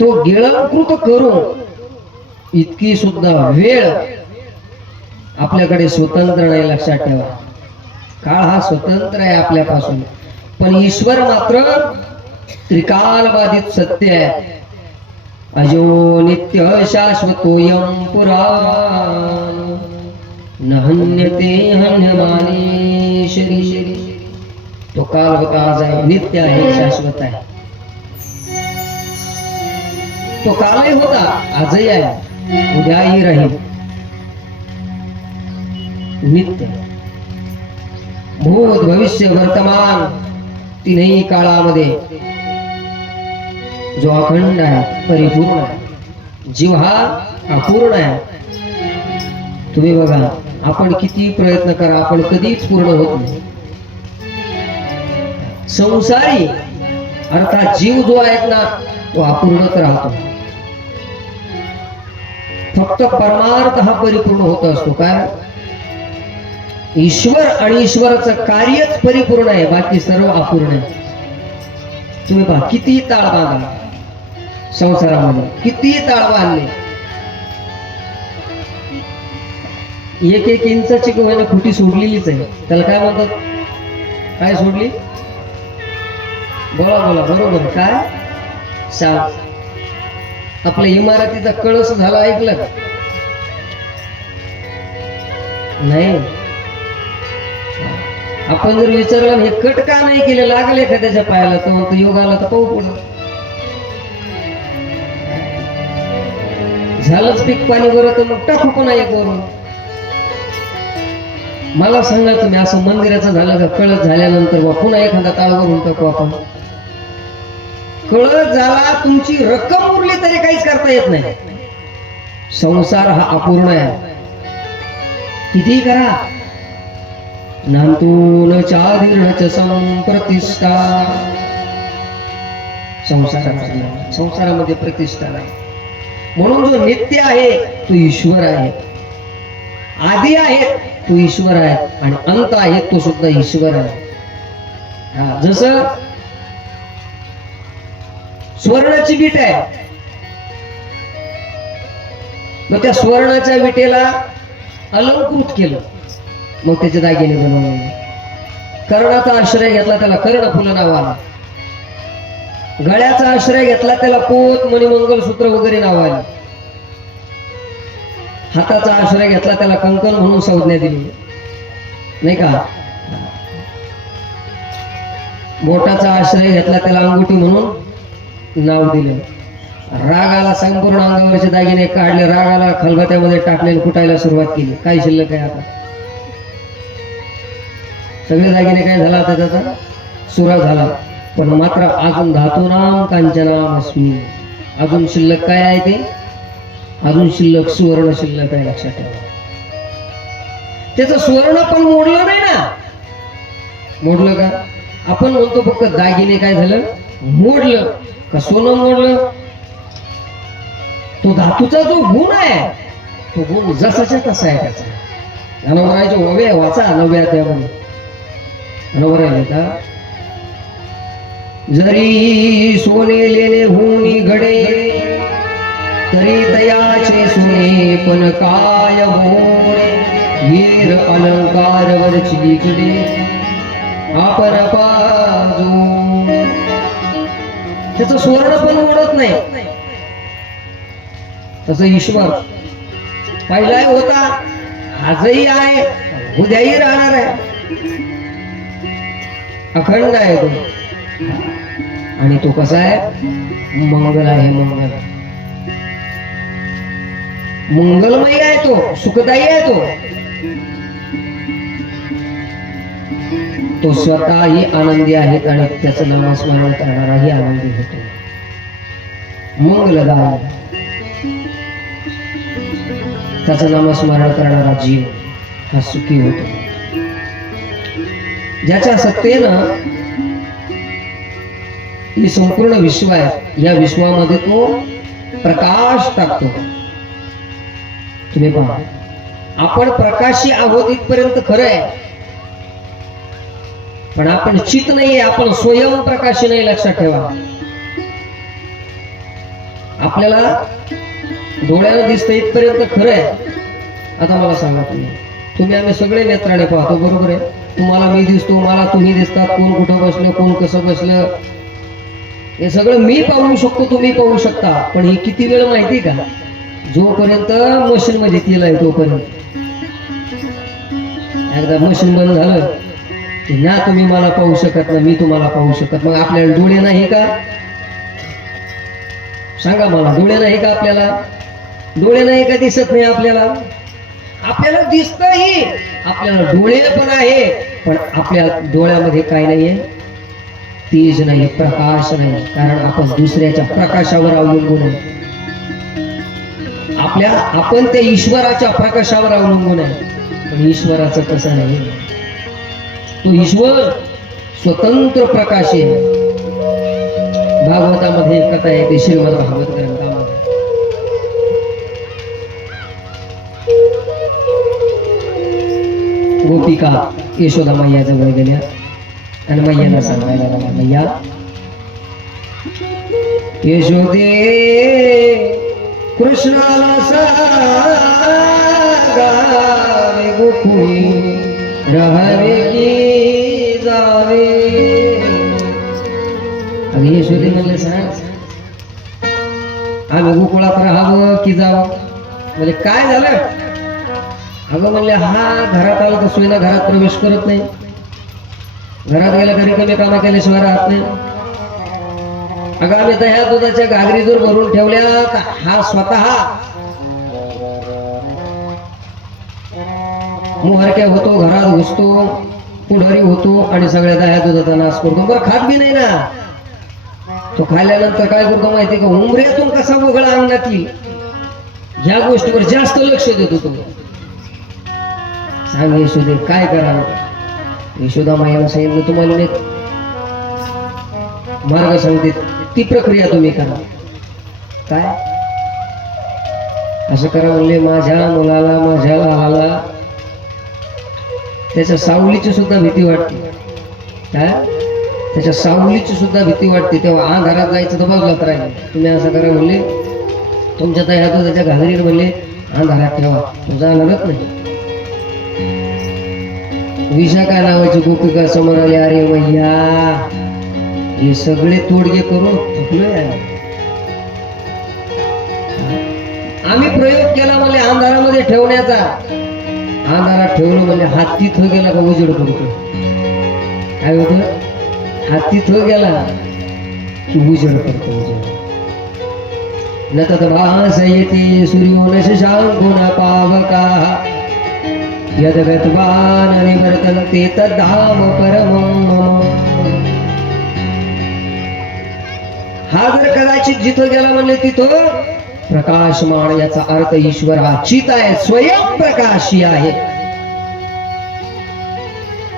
तो गिळंकृत करून इतकी सुद्धा वेळ आपल्याकडे स्वतंत्र नाही. लक्षात ठेवा, काळ हा स्वतंत्र आहे आपल्यापासून, पण ईश्वर मात्र त्रिकालबाधित सत्य आहे. अजो नित्य शाश्वतोयम पुराण न हन्यते हन्यमाने शरीर. तो काल होता आज आहे, नित्य आहे, शाश्वत आहे. तो कालही होता आजही आहे उद्याही राहील. नित्य भूत भविष्य वर्तमान तीनही काळामध्ये जो अखंड आहे, परिपूर्ण आहे. जीव हा अपूर्ण आहे. तुम्ही बघा आपण किती प्रयत्न करा आपण कधीच पूर्ण होत नाही. संसारी अर्थात जीव जो आहे ना तो अपूर्णच राहतो. फक्त परमार्थ हा परिपूर्ण होत असतो. काय ईश्वर आणि ईश्वराचं कार्यच परिपूर्ण आहे, बाकी सर्व अपूर्ण आहे. तुम्ही पहा किती ताळ बांधला संसारामध्ये, किती ताळ बांधले, एक एक इंचाची गोव्याने खुटी सोडलेलीच आहे. त्याला काय म्हणतात? काय सोडली? बोला बोला. बरोबर. काय? शाल. आपल्या इमारतीचा कळस झाला, ऐकलं का? नाही. आपण जर विचारलं हे कट का नाही केले, लागले का त्याच्या पायाला, तर म्हणतो योग आला तर पाहू पुढे. झालंच पीक पाणी बरं तर मग टाकू पुन्हा एक वरून. मला सांगा तुम्ही असं मंदिराचं झालं का कळस झाल्यानंतर पुन्हा एखादा ताळ भरून टाकू आपण? कळस झाला, तुमची रक्कम उरली तरी काहीच करता येत नाही. संसार हा अपूर्ण आहे. किती करा, नांतून चादीर्णच संप्रतिष्ठा. संसारामध्ये प्रतिष्ठा नाही. म्हणून जो नित्य आहे तो ईश्वर आहे, आदी आहे तो ईश्वर आहे, आणि अंत आहे तो सुद्धा ईश्वर आहे. जसं सुवर्णाची विट आहे, मग त्या सुवर्णाच्या विटेला अलंकृत केलं, मग त्याचे दागिने बनवले. कर्णाचा आश्रय घेतला त्याला कर्णफुलं नाव आलं. गळ्याचा आश्रय घेतला त्याला पोत मणी मंगलसूत्र वगैरे नाव आली. हाताचा आश्रय घेतला त्याला कंकण म्हणून संज्ञा दिली, नाही का? बोटाचा आश्रय घेतला त्याला अंगुठी म्हणून नाव दिलं. रागाला संपूर्ण अंगावरचे दागिने काढले, रागाला खलबत्यामध्ये टाकले, कुटायला सुरुवात केली. काय शिल्लक आहे आता? सगळे दागिने काय झाला आता? त्याचा सुरा झाला. पण मात्र अजून धातूनाम कांचनाम अस्मी, अजून शिल्लक काय आहे ते? अजून शिल्लक सुवर्ण शिल्लक आहे. लक्षात ठेवा. त्याचं सुवर्ण पण मोडलं नाही ना. मोडलं का? आपण म्हणतो फक्त दागिने काय झालं मोडलं, का सोनं मोडलं? तो धातूचा जो गुण आहे तो गुण जसाच्या तसा आहे त्याचा. धनवरायचे ओवे वाचा 9व्या अध्यायामध्ये. बरोबर आहे का? जरी सोने लेणे होनी घडे, तरी तयाचे सुने पण काय बोळे. वीर अलंकार वरची कडे आपण पाजू. त्याचं सुवर्ण पण मोडत नाही. तसं ईश्वर पहिलाही होता, आजही आहे, उद्याही राहणार आहे. अखंड आहे तो. आणि तो कसा आहे? मंगल आहे. मंगलमय आहे तो, सुखदायी आहे तो स्वतःही आनंदी आहेत आणि त्याचं नामस्मरण करणाराही आनंदी होतो. मंगलदाय त्याचं नामस्मरण करणारा जीव हा सुखी होतो. ज्याच्या सत्तेनं हे संपूर्ण विश्व आहे, या विश्वामध्ये तो प्रकाश टाकतो. तुम्ही पहा, आपण प्रकाशी आहोत इथपर्यंत खरं आहे, पण आपण चित नाहीये, आपण स्वयंप्रकाशी नाही. लक्षात ठेवा. आपल्याला डोळ्याला दिसतं इथपर्यंत खरं आहे. आता मला सांगा, तुम्ही आम्ही सगळे नेत्राने पाहतो, बरोबर आहे? तुम्हाला मी दिसतो, मला तुम्ही दिसतात. कोण कुठं बसलं, कोण कसं बसलं, हे सगळं मी पाहू शकतो, तुम्ही पाहू शकता. पण हे किती वेळ माहिती का? जोपर्यंत मशीन मध्ये केलंय तोपर्यंत. एकदा मशीन बंद झालं की ना तुम्ही मला पाहू शकत ना मी तुम्हाला पाहू शकत. मग आपल्याला डोळे नाही का? सांगा मला, डोळे नाही का आपल्याला? डोळे नाही का? दिसत नाही आपल्याला? आपल्याला दिसतही, आपल्याला डोळे पण आहे, पण आपल्या डोळ्यामध्ये काय नाहीये? तेज नाही, प्रकाश नाही. कारण आपण दुसऱ्याच्या प्रकाशावर अवलंबून आहे. आपण त्या ईश्वराच्या प्रकाशावर अवलंबून आहे. पण ईश्वराचं तसं नाही. तो ईश्वर स्वतंत्र प्रकाश आहे. भागवतामध्ये एक कथा आहे, ती श्रीमद भागवत ग्रंथामध्ये. गोपिका यशोदा मैया जवळ गेल्या आणि मैयाला सांगायला लागला, मैया यशोदे कृष्णाला सांगावे गोकुळी राहावे की जावे. आणि यशोदे म्हणले, सांग आम्ही गोकुळात राहावं की जावं. म्हणजे काय झालं? अगं म्हणले, हा घरात आला तर सोयीना घरात प्रवेश करत नाही, घरात गेला घरी कमी कामा केल्याशिवाय राहत नाही. अगं आम्ही तर ह्या दुधाच्या घागरी जर भरून ठेवल्या तर हा स्वतः मोहरक्या होतो, घरात घुसतो, पुढारी होतो आणि सगळ्या दह्या दुधाचा नाश करतो. बरं खात बी नाही ना. तो खाल्ल्यानंतर काय करतो माहिती का? उमऱ्यातून कसा वगळा अंगणात येईल ह्या गोष्टीवर जास्त लक्ष देतो तो. सांग यशोदे काय करावं? यशोदा माईला सांगितलं, तुम्हाला एक मार्ग सांगते, ती प्रक्रिया तुम्ही करा. काय? असं करा म्हणले, माझ्या मुलाला, माझ्या लालाला त्याच्या सावलीची सुद्धा भीती वाटते. काय? त्याच्या सावलीची सुद्धा भीती वाटते. तेव्हा अंधारात जायचं तर बाजूलाच राहील. तुम्ही असं करा म्हणले, तुमच्या त्या त्याच्या घागरीत म्हणले अंधारात ठेवा, तो जाणारच नाही. विशाखा नावाची गोपिका समोर आली, अरे मैया हे सगळे तोडगे करून थकलोय. आम्ही प्रयोग केला म्हणजे अंधारामध्ये ठेवण्याचा. अंधारात ठेवलं म्हणजे हात तिथं गेला का उजेड पडतो. काय होतं? हात तिथं गेला की उजेड पडतो. उजेड न तत भासयति सूर्यो न शशांको न पावका यद गतवान निवर्तन्ते तद्धाम परमं मम. हा जर कदाचित जिथं गेला म्हणले तिथं प्रकाशमान, याचा अर्थ ईश्वर हा चित आहे, स्वयंप्रकाशी आहे.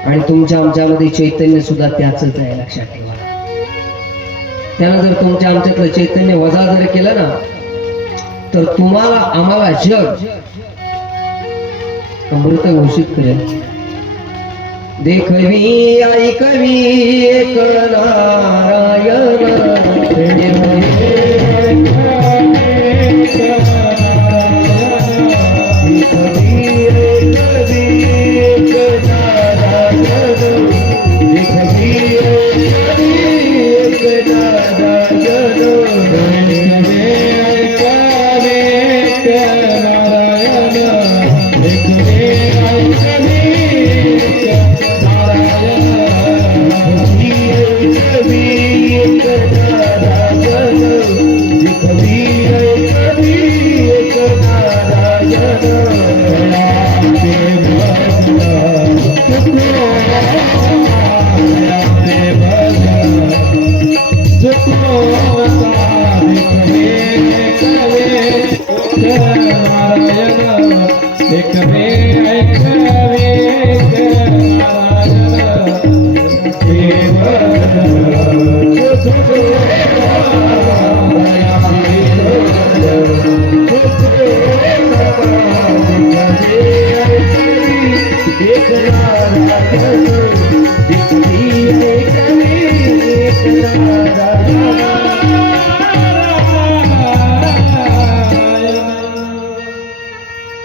आणि तुमच्या आमच्यामध्ये चैतन्य सुद्धा त्याचंच आहे, लक्षात ठेवा. त्यानं जर तुमच्या आमच्यातलं चैतन्य वजा जर केलं ना, तर तुम्हाला आम्हाला जग अमृत घोषित करेल. देखवी ऐकवी एक नारायण,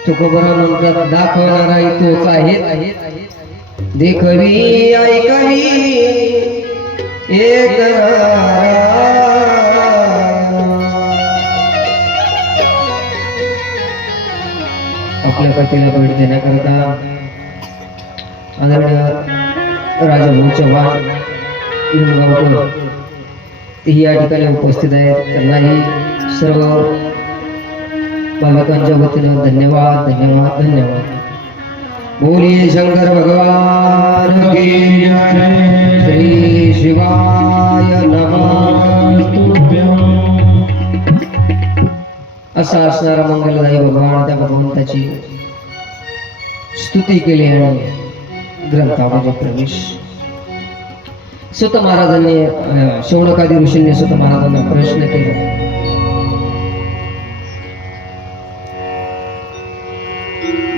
तुकोबरा म्हणतात, दाखवणारा तोच आहे. देखवी ऐकवी एक आपल्या पतीला भेट देण्याकरता आदरणीय राजाभाऊ चव्हाण निमगावकर तेही या ठिकाणी उपस्थित आहेत. त्यांनाही सर्व भाविकांच्या वतीनं धन्यवाद धन्यवाद धन्यवाद. बोलिए शंकर भगवान की जय. श्री शिवाय नमः. असा असणारा मंगलदायी भगवान त्या भगवंताची स्तुती केली आणि ग्रंथामध्ये प्रवेश. सुत महाराजांनी शौनकादी ऋषींनी सुत महाराजांना प्रश्न केला.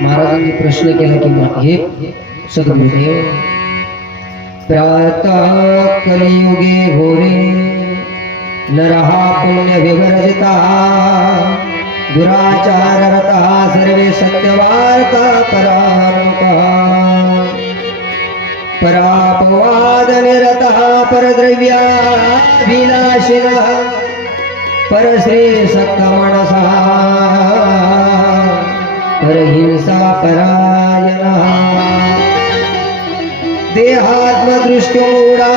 महाराजांनी प्रश्न केला की हे सद्गुरुदेव, प्रातः कलियुगे घोरे नरहा पुण्य विवर्जिता दुराचार रता सर्वे सत्यवार्ता परामुखा परापवाद निरतः परद्रव्याभिलाषिनः परश्री सत्तमनसः परहिंसा परायणः देहात्मदृष्ट्योडा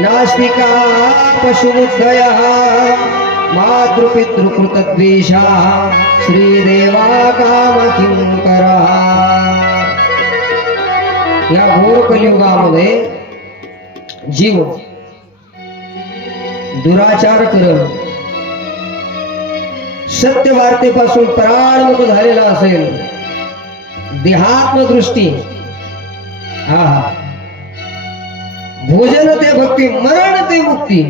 नास्तिका पशुबुद्धयः मातृपितृकृतद्वेषा श्रीदेवा कामकिंकरः. या घोर कलियुगामध्ये जीव दुराचार करत सत्य वार्तेपासून पराळमुख झालेला असेल, देहात्मदृष्टी भोजन ते भक्ती मरण ते मुक्ती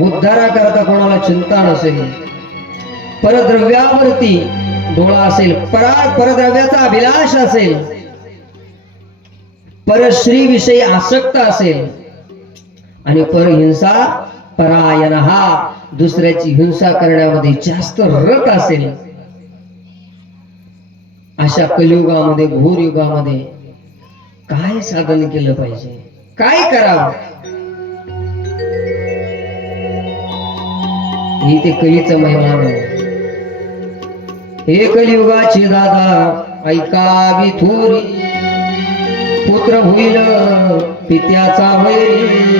उद्धारा करता कोणाला चिंता नसेल, परद्रव्यावरती डोळा असेल, परद्रव्याचा अभिलाष असेल, परश्री विषयी आसक्त असेल आणि परहिंसा परायण हा दुसऱ्याची हिंसा करण्यामध्ये जास्त रत असेल, अशा कलियुगामध्ये घोर युगामध्ये काय साधन केलं पाहिजे, काय करावं? ही ते कलीचं महिमान आहे. हे कलियुगाची दादा ऐकावी थोरी, पुत्र होईल पित्याचा वैरी,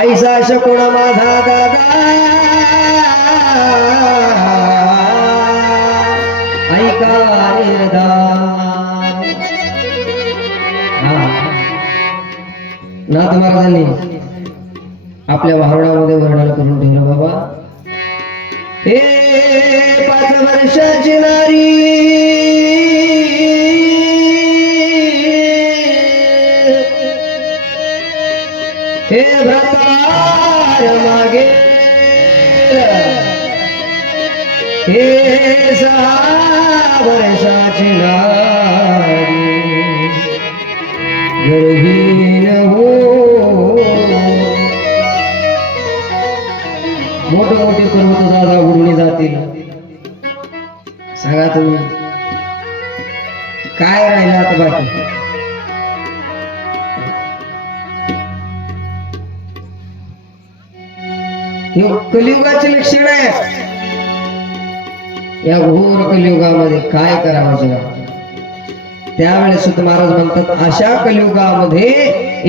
ऐसा शकुन माझा दादा ऐका नाथ महाराजांनी आपल्या वारुणामध्ये वर्णन करून ठेवलं. बाबा हे 5 वर्षाची नारी हे भ्रातार मागे हे 6 वर्षाची नारी गर्भीण हो. मोठे मोठे पर्वत दादा उडून जातील. सांगा तुम्ही काय राहिलं आता बाकी? हे कलियुगाचे लक्षण आहे. या घोर कलियुगामध्ये काय करावं जगा? त्यावेळेस सुत महाराज म्हणतात, अशा कलियुगामध्ये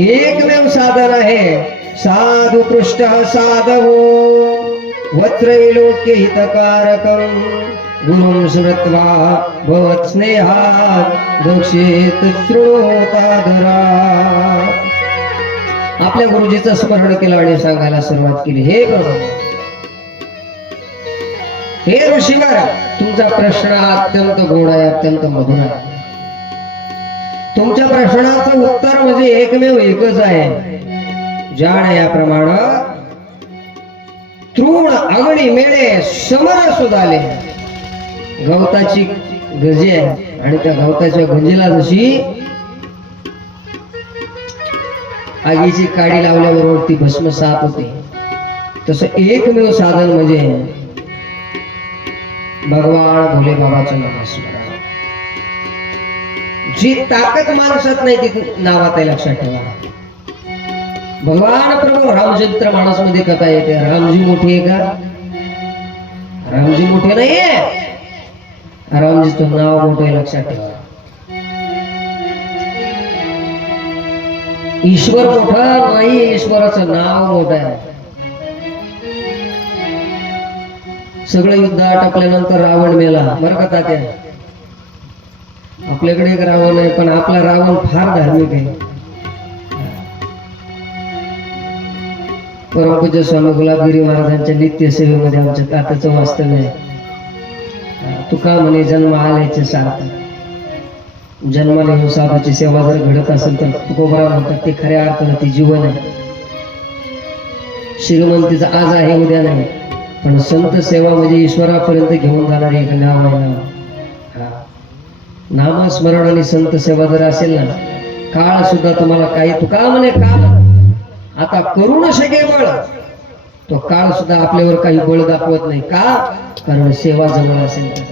एकमेव साधन आहे, साधु पृष्ठ साधवो वत्रैलोक्य हितकारकं गुरुं स्मृत्वा भवत् स्नेहात् दक्षेत श्रोताधरा. आपल्या गुरुजीचं स्मरण केलं आणि सांगायला सुरुवात केली. हे प्रभू, हे ऋषीवर, तुमचा प्रश्न अत्यंत गोड आहे, अत्यंत मधुर आहे. तुमच्या प्रश्नाचं उत्तर म्हणजे एकमेव एकच आहे. जाण याप्रमाणे तृण अग्नी मेळे समर सुधाले. गवताची गंजी आहे आणि त्या गवताच्या गंजीला जशी आगीची काडी लावल्याबरोबर ती भस्मसात होते, तसं एकमेव साधन म्हणजे भगवान भोले बाबाचं नामस्मरण. जी ताकद माणसात नाही ती नावात आहे, लक्षात ठेवा. भगवान प्रभू रामचरित्र मानस मध्ये कथा येते. रामजी मोठी आहे का? रामजी मोठे नाहीये, रामजीचं नाव मोठं आहे, लक्षात ठेवा. ईश्वर मोठा नाही, ईश्वराचं नाव मोठं आहे. सगळं युद्ध आटपल्यानंतर रावण मेला, बरं का तात्या? आपल्याकडे एक रावण आहे, पण आपला रावण फार धार्मिक आहे. परमपूज्य स्वामी गुलाबगिरी महाराजांच्या नित्य सेवेमध्ये आमच्या तात्याचं वास्तव्य आहे. तुका म्हणे जन्म आल्याचे सार्थ. जन्माला येऊन साधूची सेवा जर घडत असेल तर तुकोबराव म्हणतात ते खऱ्या अर्थानं ते जीवन आहे. श्रीमंतीचं आज आहे उद्या नाही, पण संत सेवा म्हणजे ईश्वरापर्यंत घेऊन जाणारे एक नाव आहे. नाव नामस्मरण आणि संत सेवा जर असेल ना, काळ सुद्धा तुम्हाला काही तुका म्हणे काळ आता करू न शके बळ, तो काळ सुद्धा आपल्यावर काही बळ दाखवत नाही. का? कारण सेवा जवळ असेल तर.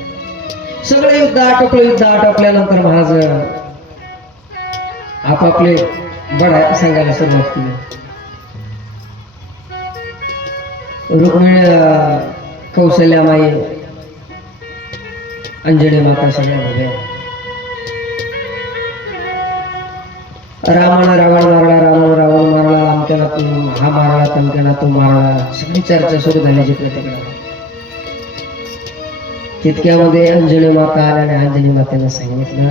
सगळे युद्ध आटोपल्यानंतर महाराज आपापले बडा सांगायला सुरुवात केली. रुक्मिणी, कौशल्यामाई, अंजनी माता सगळ्या भव्या. रावण मारला, अमक्याला हा मारला, तमक्याला तो मारला, सगळी चर्चा सुरू झाली जिकडे तिकडे. तितक्यामध्ये अंजनी माता आल्या आणि अंजनी मातेनं सांगितलं,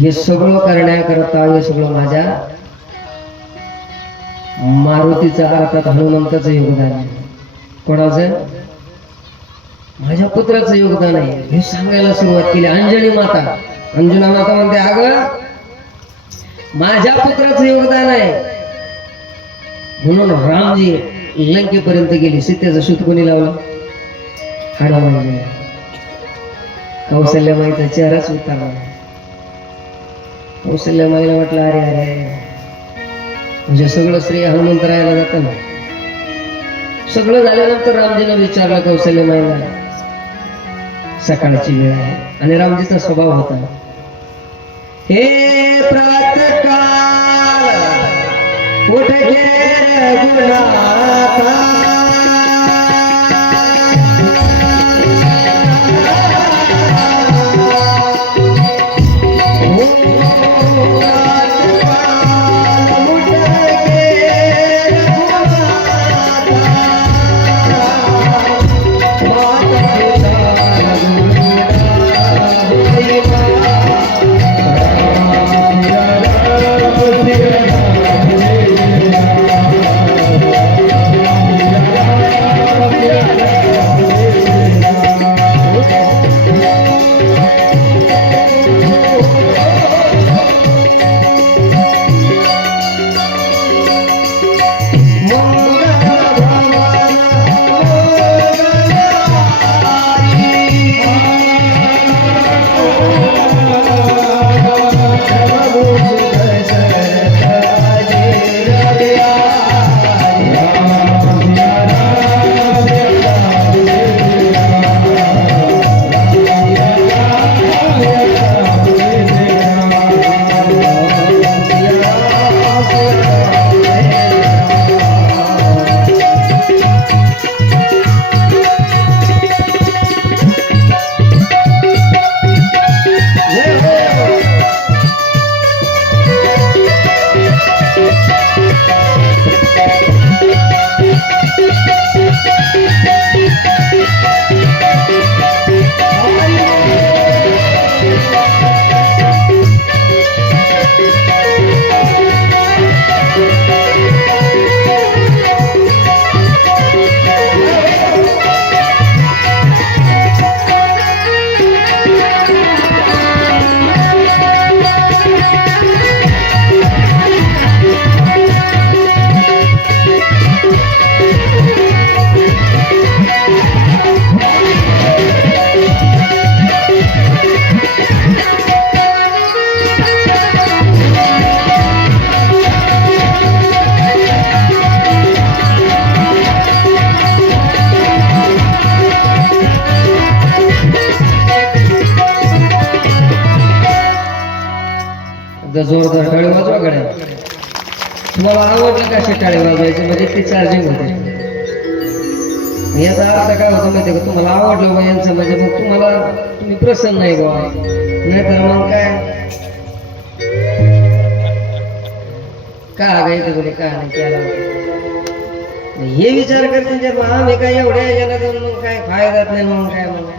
हे सगळं करण्याकरता हे सगळं माझ्या मारुतीचं अर्थात हनुमंताचं योगदान आहे. कोणाचं? माझ्या पुत्राचं योगदान आहे हे सांगायला सुरुवात केली अंजनी माता. अंजना माता म्हणते, अगं माझ्या पुत्राचं योगदान आहे म्हणून रामजी लंकेपर्यंत गेली. सीतेचा शूट कोणी लावला? हनुमानजी. कौशल्यामाईचा चेहराच उतरला. कौशल्यामाईला वाटलं, अरे अरे म्हणजे सगळं श्रेय हनुमंतरायाला जातं ना. सगळं झाल्यानंतर रामजीनं विचारलं कौशल्यामाईला, सकाळची वेळ आहे आणि रामजीचा स्वभाव होता, हे प्रातःकाळ उठ गे रघुनाथा, जोरदार टाळी वाजवा गड्या. तुम्हाला आवडलं का टाळी वाजवायची? म्हणजे ती चार्जिंग होते. याचा अर्थ काय होतो माहिती का? तुम्हाला आवडलं बा यांचं म्हणजे मग तुम्ही प्रसन्न नाही बा, नाहीतर मग काय गायचं बोले का नाही केला हे विचार करते. आम्ही काय एवढ्या याला जाऊन मग काय फायदाच नाही. मग काय मग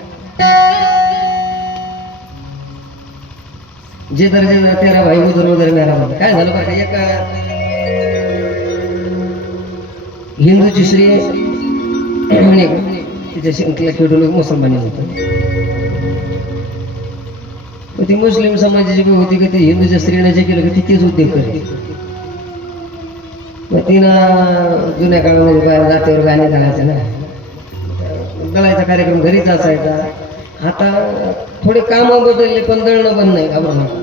जे दर्जे 13 भाई उधर मेरा काय झालं बरं का? एक हिंदूची स्त्री तिच्या शिंकला खेळून मुसलमानी होत. ती मुस्लिम समाजाची बी होती की ती हिंदूच्या स्त्रीने जे केलं की तेच उद्योग करे. मग तिनं जुन्या काळामध्ये बाहेर जातीवर गाणे घालायचे ना, दळायचा कार्यक्रम घरीच असायचा. आता थोडे कामं बदलले पण दळणं बंद नाही. घाबरू नका.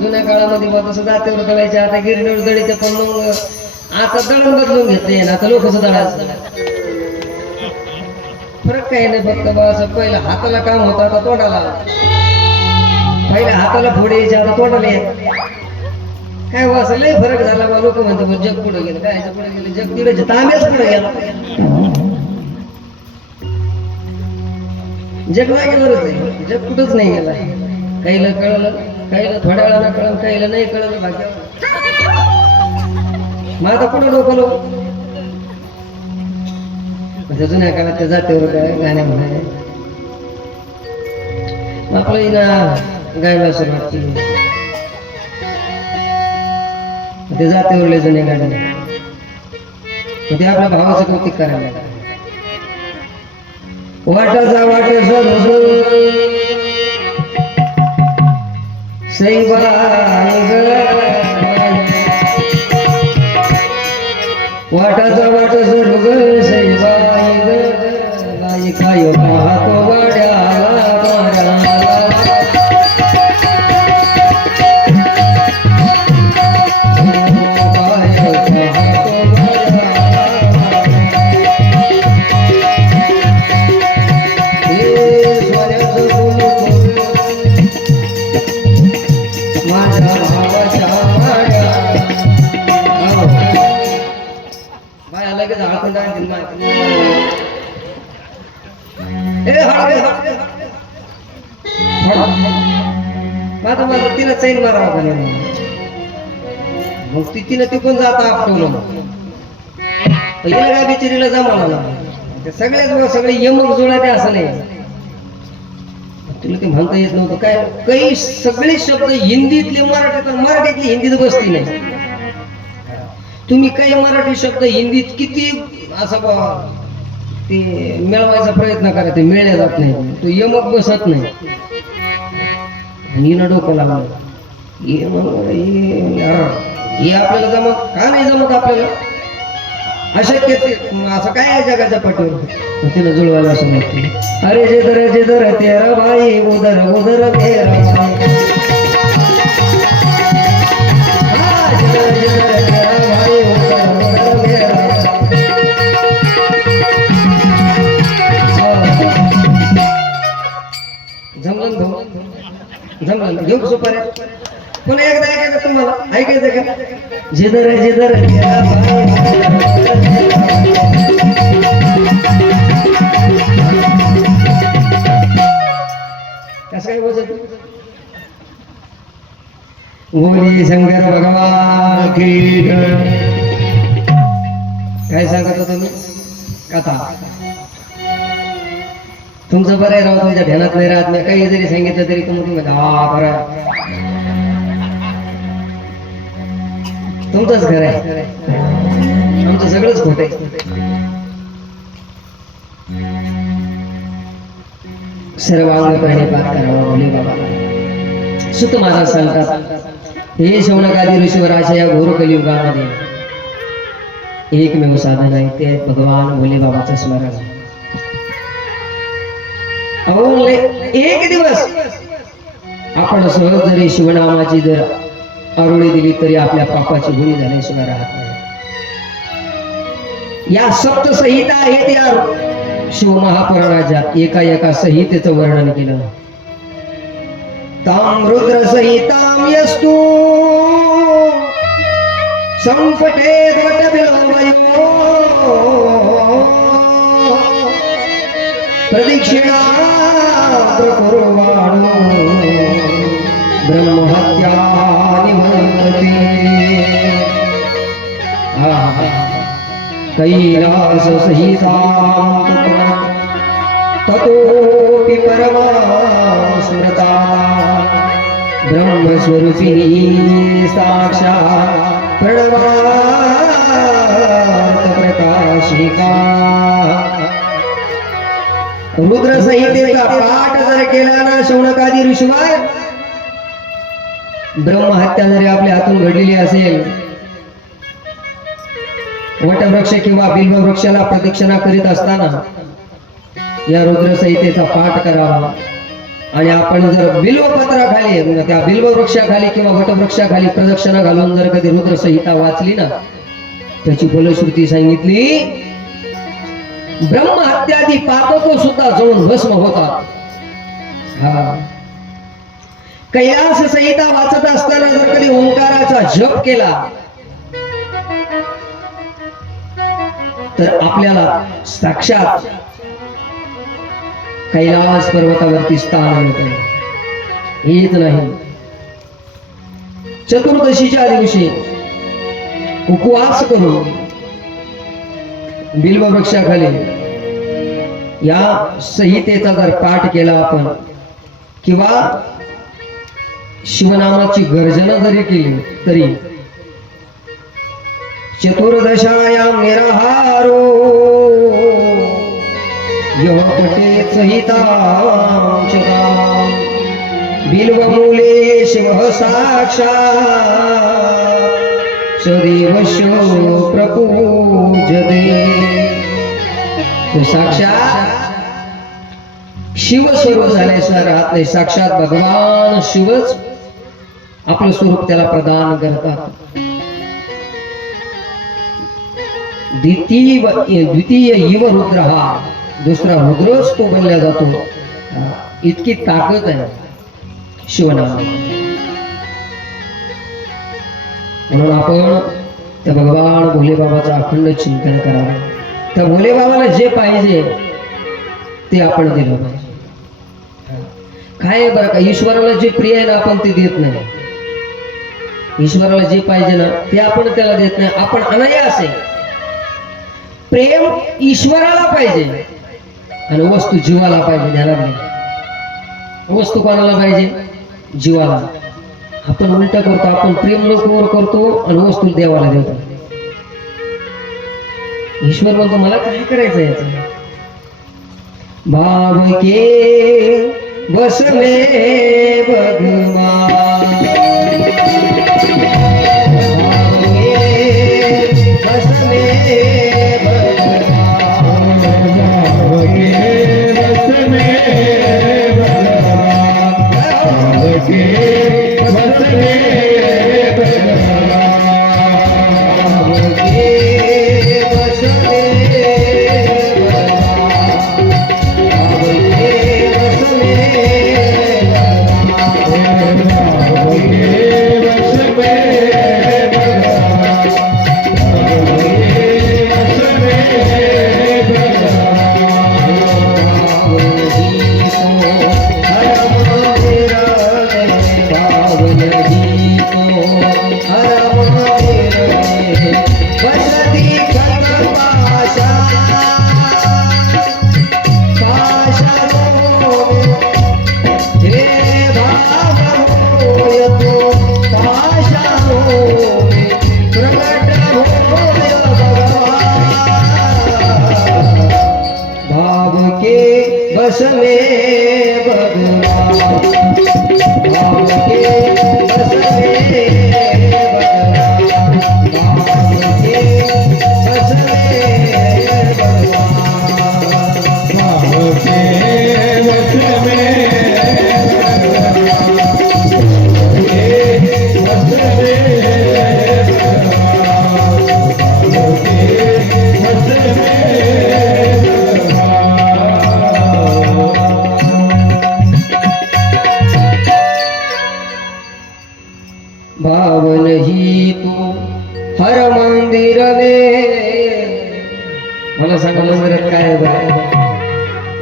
जुन्या काळामध्ये मग तसं जातीवर दळायचे, आता गिरणीवर दळीचे, पण मग आता दळण बदलून घेतले ना, आता लोकच दळायचं. फरक काही नाही, फक्त बा असं पहिलं हाताला काम होतं, आता तोंडाला. पहिल्या हाताला फोडे यायचे, आता तोंडाला येत. काय बा असं लय फरक झाला बा. लोक म्हणतात जग पुढे गेलं. काय पुढे गेलं? जग तिकडे तांब्याच पुढे गेला. जग जागेवरच आहे, जग कुठंच नाही गेला. काहीला कळलं, काहीला थोड्या वेळाला कळलं, काहीला नाही कळलं. भाग्यावर मग आता कुठं डोकं जुन्या काळात त्या जातीवर गाण्या म्हणाय आपलं इना गायला सुरुवात केली. ते जातीवरले जुने गाणे ते आपल्या भावाचं कौतिक करायला लागलं. वाटाचा वाट सैबाई ग, वाटाचा वाट सर्व ग सैबाई ग, गाई काय पाहतो वाड्याला वाड्याला. माझं माझं तिला चैन मारावं का मग तिनं तिकून जाता आपटवलं. हिला काय बिचारीला जमाना ते सगळ्याच सगळे यमक जुळाते असं नाही. तुला ते म्हणता येत नव्हतं काय. काही सगळे शब्द हिंदीतले मराठीत, मराठीतले हिंदीत बसती नाही. तुम्ही काही मराठी शब्द हिंदीत किती असं ते मिळवायचा प्रयत्न करा, ते मिळले जात नाही. तो यमक बसत नाही. हिनं डोकं लावलं हे आपल्याला जमत का नाही जमत आपल्याला अशक्य. असं काय आहे जगाच्या पाठीवर. तिला जुळवायला असं माहिती. अरे जिधर तेरा भाई उधर उधर मेरा भाई. जिधर तेरा भाई उधर उधर मेरा. जमलं भाऊ, जमलं. घेऊ सुपाऱ्या. पुन्हा एकदा ऐकायचं तुम्हाला, ऐकायचं का. जिधर तेरा भाई. कसं काय बोलत बोली शंकर भगवान की जय. काय सांगत होतो मी कथा. तुमचं बरं आहे राव, तुमच्या ध्यानात नाही राहत. नाही काही जरी सांगितलं तरी तुम्ही हा बरं तुमचंच घर आहे, आमचं सगळंच खोट आहे. सर्वांग प्रणिपात करावा बोले बाबा. सुत महाराज सांगतात, हे शौनकादी ऋषीवर अशा या घोर कलियुगामध्ये एकमेव साधन आहे, ते भगवान भोले बाबाचं स्मरण. एक दिवस आपण सहज जरी शिवनामाची जर आरोळी दिली तरी आपल्या पापाची गुणी झाल्याशिवाय राहत नाही. या सप्त संहिता आहेत, या शिवमहापुराणाच्या एका एका संहितेचं वर्णन केलं. ताम रुद्र संहिताम यस्तु संपटे द्वटबिलवयो प्रदक्षिणा प्रकुर्वाणो ब्रह्महत्या निवर्तते. कैलास सहिता ततोपि परमा स्मृता ब्रह्मस्वरूपिणी साक्षात् प्रणवात् प्रकाशिका. रुद्र संहितेचा पाठ जर केला ना शौनकादी ऋषीवर ब्रह्महत्या जरी आपल्या हातून घडलेली असेल, वटवृक्ष किंवा बिल्ववृक्षाला प्रदक्षिणा करीत असताना या रुद्रसंहितेचा पाठ करावा. आणि आपण जर बिल्वपत्राखाली, त्या बिल्ववृक्षाखाली किंवा वटवृक्षाखाली प्रदक्षिणा घालून जर कधी रुद्रसंहिता वाचली ना, त्याची फलश्रुती सांगितली, ब्रह्महत्यादी पातक सुद्धा जळून भस्म होतात. हा, कैलास संहिता वाचत असताना जर कधी ओंकाराचा जप केला तर आपल्याला साक्षात कैलास पर्वतावरती स्थान मिळतं. हेच नाही, चतुर्दशीच्या दिवशी उपवास करून बिल्ववृक्षाखाली या संहितेचा जर पाठ केला आपण किंवा शिवनामाची गर्जना जरी केली तरी चतुर्दशायां निराहारो यः पठेत् संहितां बिल्वमूले शिवः साक्षात् सदेवस्य प्रपूज्यते. तो साक्षात शिव स्वरूप झाल्याशिवाय राहत नाही. साक्षात भगवान शिवच आपलं स्वरूप त्याला प्रदान करतात. द्वितीय इव रुद्र, हा दुसरा रुद्रच तो बनला जातो. इतकी ताकद आहे शिवनामात. म्हणून आपण त्या भगवान भोलेबाबाचं अखंड चिंतन करावं. त्या भोलेबाबाला जे पाहिजे ते आपण दिलं पाहिजे. काय बरं का, ईश्वराला जे प्रिय आहे ना आपण ते देत नाही. ईश्वराला जे पाहिजे ना ते आपण त्याला देत नाही. आपण अनायास आहे. प्रेम ईश्वराला पाहिजे आणि वस्तू जीवाला पाहिजे. ध्यानात घ्या, वस्तू कोणाला पाहिजे? जीवाला. आपण उलट करतो, आपण प्रेम लोकांवर करतो आणि वस्तू देवाला देतो. ईश्वर बोलतो मला काय करायचं याचं. भाव के बस में भगवान, बस में भगवान, भाव के बस में भगवान, भाव के बस में भगवान, भाव के बस बस में भगवान, भाव के बस में भगवान, भाव के बस में भगवान, भाव के बस भावन ही तू हर मंदिर में. मला सांगा मंदिरात काय आहे?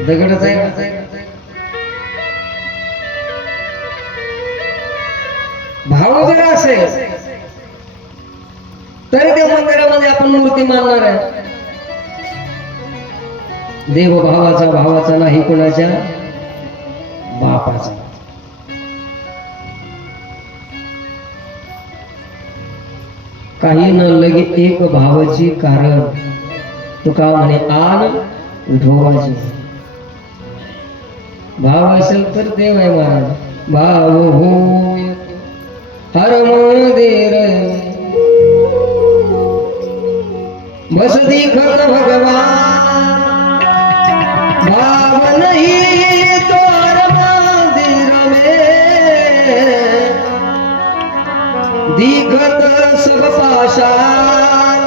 दगडच आहे का? भाव जर असेल तरी त्या मंदिरामध्ये आपण मूर्ती मानणार आहे. देव भावाचा नाही, कोणाच्या बापाचा. काही न लगे एक भावाची कारण, तुका म्हणे आन ढोवाची. भाव असेल तर देव आहे महाराज. भाव हो हर मंदिर बस दिखत भगवान भाव नहीं तोर मंदिर में दिखत सब पाषाण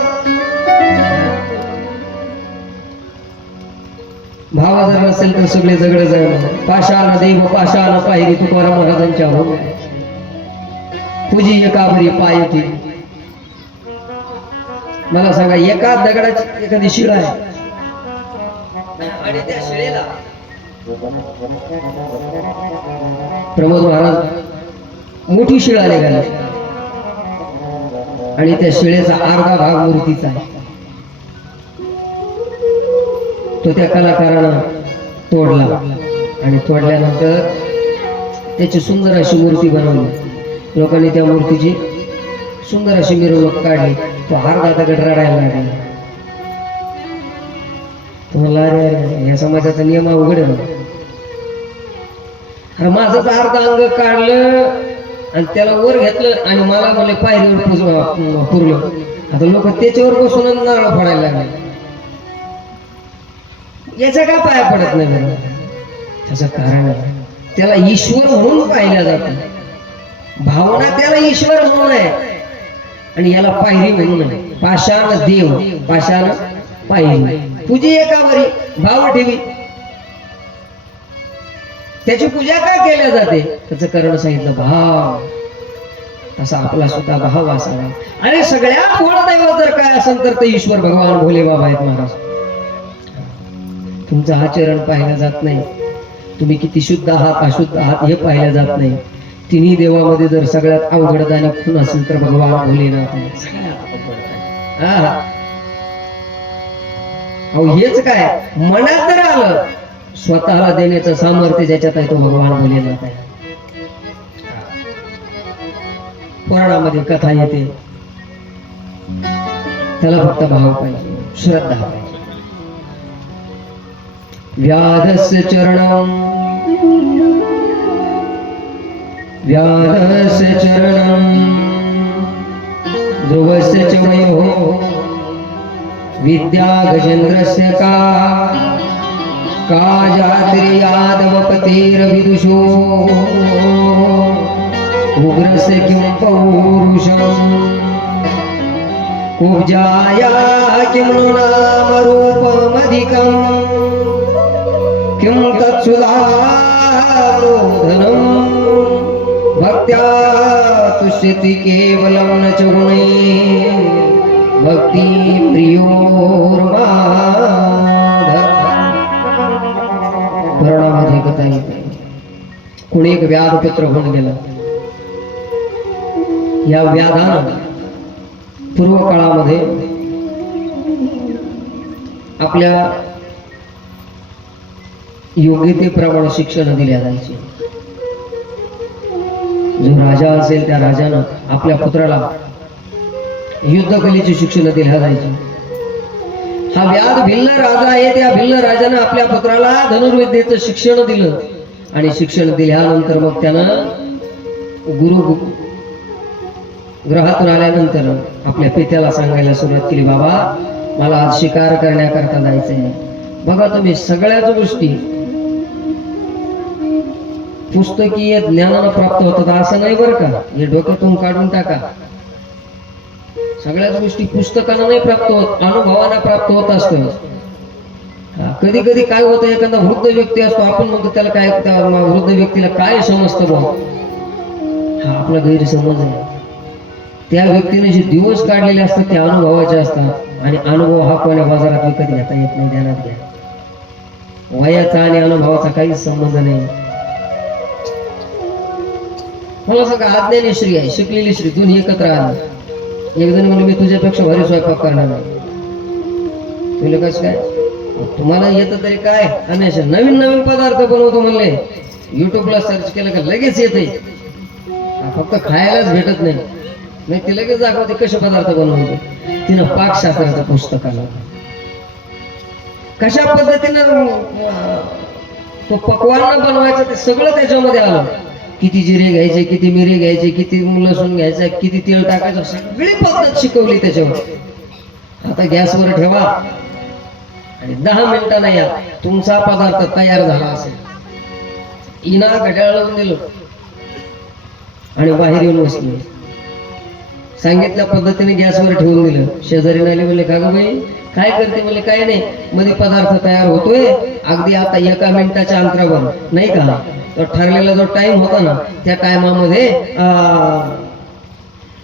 भाव जर नसेल तर सगळे जगडे जाईल पाषाण देव पाषाण पाहिली तुकाराम महाराजांच्या हो तुझी एकावरी पाय होती मला सांगा एका दगडाची एखादी शिळा आहे आणि त्या शिळेला प्रमोद महाराज मोठी शिळा निघाली आणि त्या शिळेचा अर्धा भाग मूर्तीचा आहे तो त्या कलाकारानं तोडला आणि तोडल्यानंतर त्याची सुंदर अशी मूर्ती बनवली लोकांनी त्या मूर्तीची सुंदर अशी मिरवणूक काढली तो अर्धा दगड रडायला लागला तुम्हाला या समाजाचा नियम अवघड आहे अरे माझंच अर्धा अंग काढलं आणि त्याला वर घेतलं आणि मला म्हणले पायरीवर पुरलं आता लोक त्याच्यावर बसून नारळ फोडायला लागले याचा का पाया पडत नाही बरं त्याचं कारण आहे त्याला ईश्वर म्हणून पाहिलं जातं भावना त्याला ईश्वर म्हणून आहे आणि याला पायरी म्हणून आहे पाषाण देव पाषाण पायरी तुझी एकावरी भाव ठेवी त्याची पूजा का केल्या जाते त्याचं कारण सांगितलं भाव तसा आपला सुद्धा भाव असावा आणि सगळ्यात मोठं दैवत जर काय असेल तर ते ईश्वर भगवान भोले बाबा आहेत महाराज तुमचं आचरण पाहिलं जात नाही तुम्ही किती शुद्ध आहात अशुद्ध आहात हे पाहिलं जात नाही तिन्ही देवामध्ये जर सगळ्यात अवघड दानी खून असेल तर भगवान भोलेनाथ अहो हेच काय मनात जर आलं स्वतःला देण्याचं सामर्थ्य ज्याच्यात आहे तो भगवान भोलेनाथ आहे पुराणामध्ये कथा येते त्याला फक्त भाव पाहिजे श्रद्धा पाहिजे व्याधस्य चरणं व्याधस्य चरणं ध्रुवस्य च वयो विद्या गजेन्द्रस्य का जातिर्यादवपतेर्विदुषो उग्रस्य किं पौरुषम् कुब्जाया किं नामरूपमधिकम् किं तत्सुधारोधनं भक्त्या तुष्यति केवलं न च गुणैः भक्ति प्रियोर्माधव पुराणामध्ये कथा येते कोणी एक व्याधपुत्र होऊन गेला या व्याधानं पूर्व काळामध्ये आपल्या योग्यतेप्रमाणे शिक्षण दिल्या जायचे जो राजा असेल त्या राजानं आपल्या पुत्राला युद्धकलेचे शिक्षण दिल्या जायचे हा व्याध भिल्ल राजा आहे त्या भिल्ल राजानं आपल्या पुत्राला धनुर्विद्येचं शिक्षण दिलं आणि शिक्षण दिल्यानंतर मग त्यानं गुरु ग्रहातून आल्यानंतर आपल्या पित्याला सांगायला सुरुवात केली बाबा मला आज शिकार करण्याकरता जायचंय बघा तुम्ही सगळ्याच गोष्टी पुस्तकीय ज्ञानानं प्राप्त होतात असं नाही बरं का हे डोक्यातून काढून टाका सगळ्याच गोष्टी पुस्तकानं नाही प्राप्त होत अनुभवानं प्राप्त होत असतं कधी कधी काय होतं एखादा वृद्ध व्यक्ती असतो आपण म्हणतो त्याला काय वृद्ध व्यक्तीला काय समजतं बघ हा आपला गैरसमज आहे त्या व्यक्तीने जे दिवस काढलेले असतात ते अनुभवाचे असतात आणि अनुभव हा कोण्या बाजारात विकत घेता येत नाही ध्यानात घ्या वयाचा आणि अनुभवाचा काहीच संबंध नाही मला सांगा अज्ञानी स्त्री आहे शिकलेली स्त्री दोन्ही एकत्र आले एक जण म्हणजे मी तुझ्यापेक्षा भारी स्वयंपाक करणार नाही तुला कसं काय तुम्हाला येतं तरी काय आणि नवीन नवीन पदार्थ बनवतो म्हणले युट्यूबला सर्च केलं का लगेच येते फक्त खायलाच भेटत नाही ती लगेच दाखवते कसे पदार्थ बनवते तिनं पाकशास्त्राचं पुस्तक आलं कशा पद्धतीनं तो पक्वान्न बनवायचं ते सगळं त्याच्यामध्ये आलं किती जिरे घ्यायचे, किती मिरे घ्यायचे, किती लसूण घ्यायचं, किती तेल टाकायचं, सगळी पद्धत शिकवली त्याच्यावर. आता गॅसवर ठेवा आणि 10 मिनिटांना या तुमचा पदार्थ तयार झाला असेल. इना घड्याळ लावून दिलं आणि बाहेर येऊन बसली. सांगितल्या पद्धतीने गॅसवर ठेवून दिलं. शेजारी आले, बोलले का ग बाई काय करते? बोलले काय नाही, मध्ये पदार्थ तयार होतोय, अगदी आता 1 मिनिटाच्या अंतरावर, नाही का. तो ठरलेला जो टाइम होता ना, त्या टायमामध्ये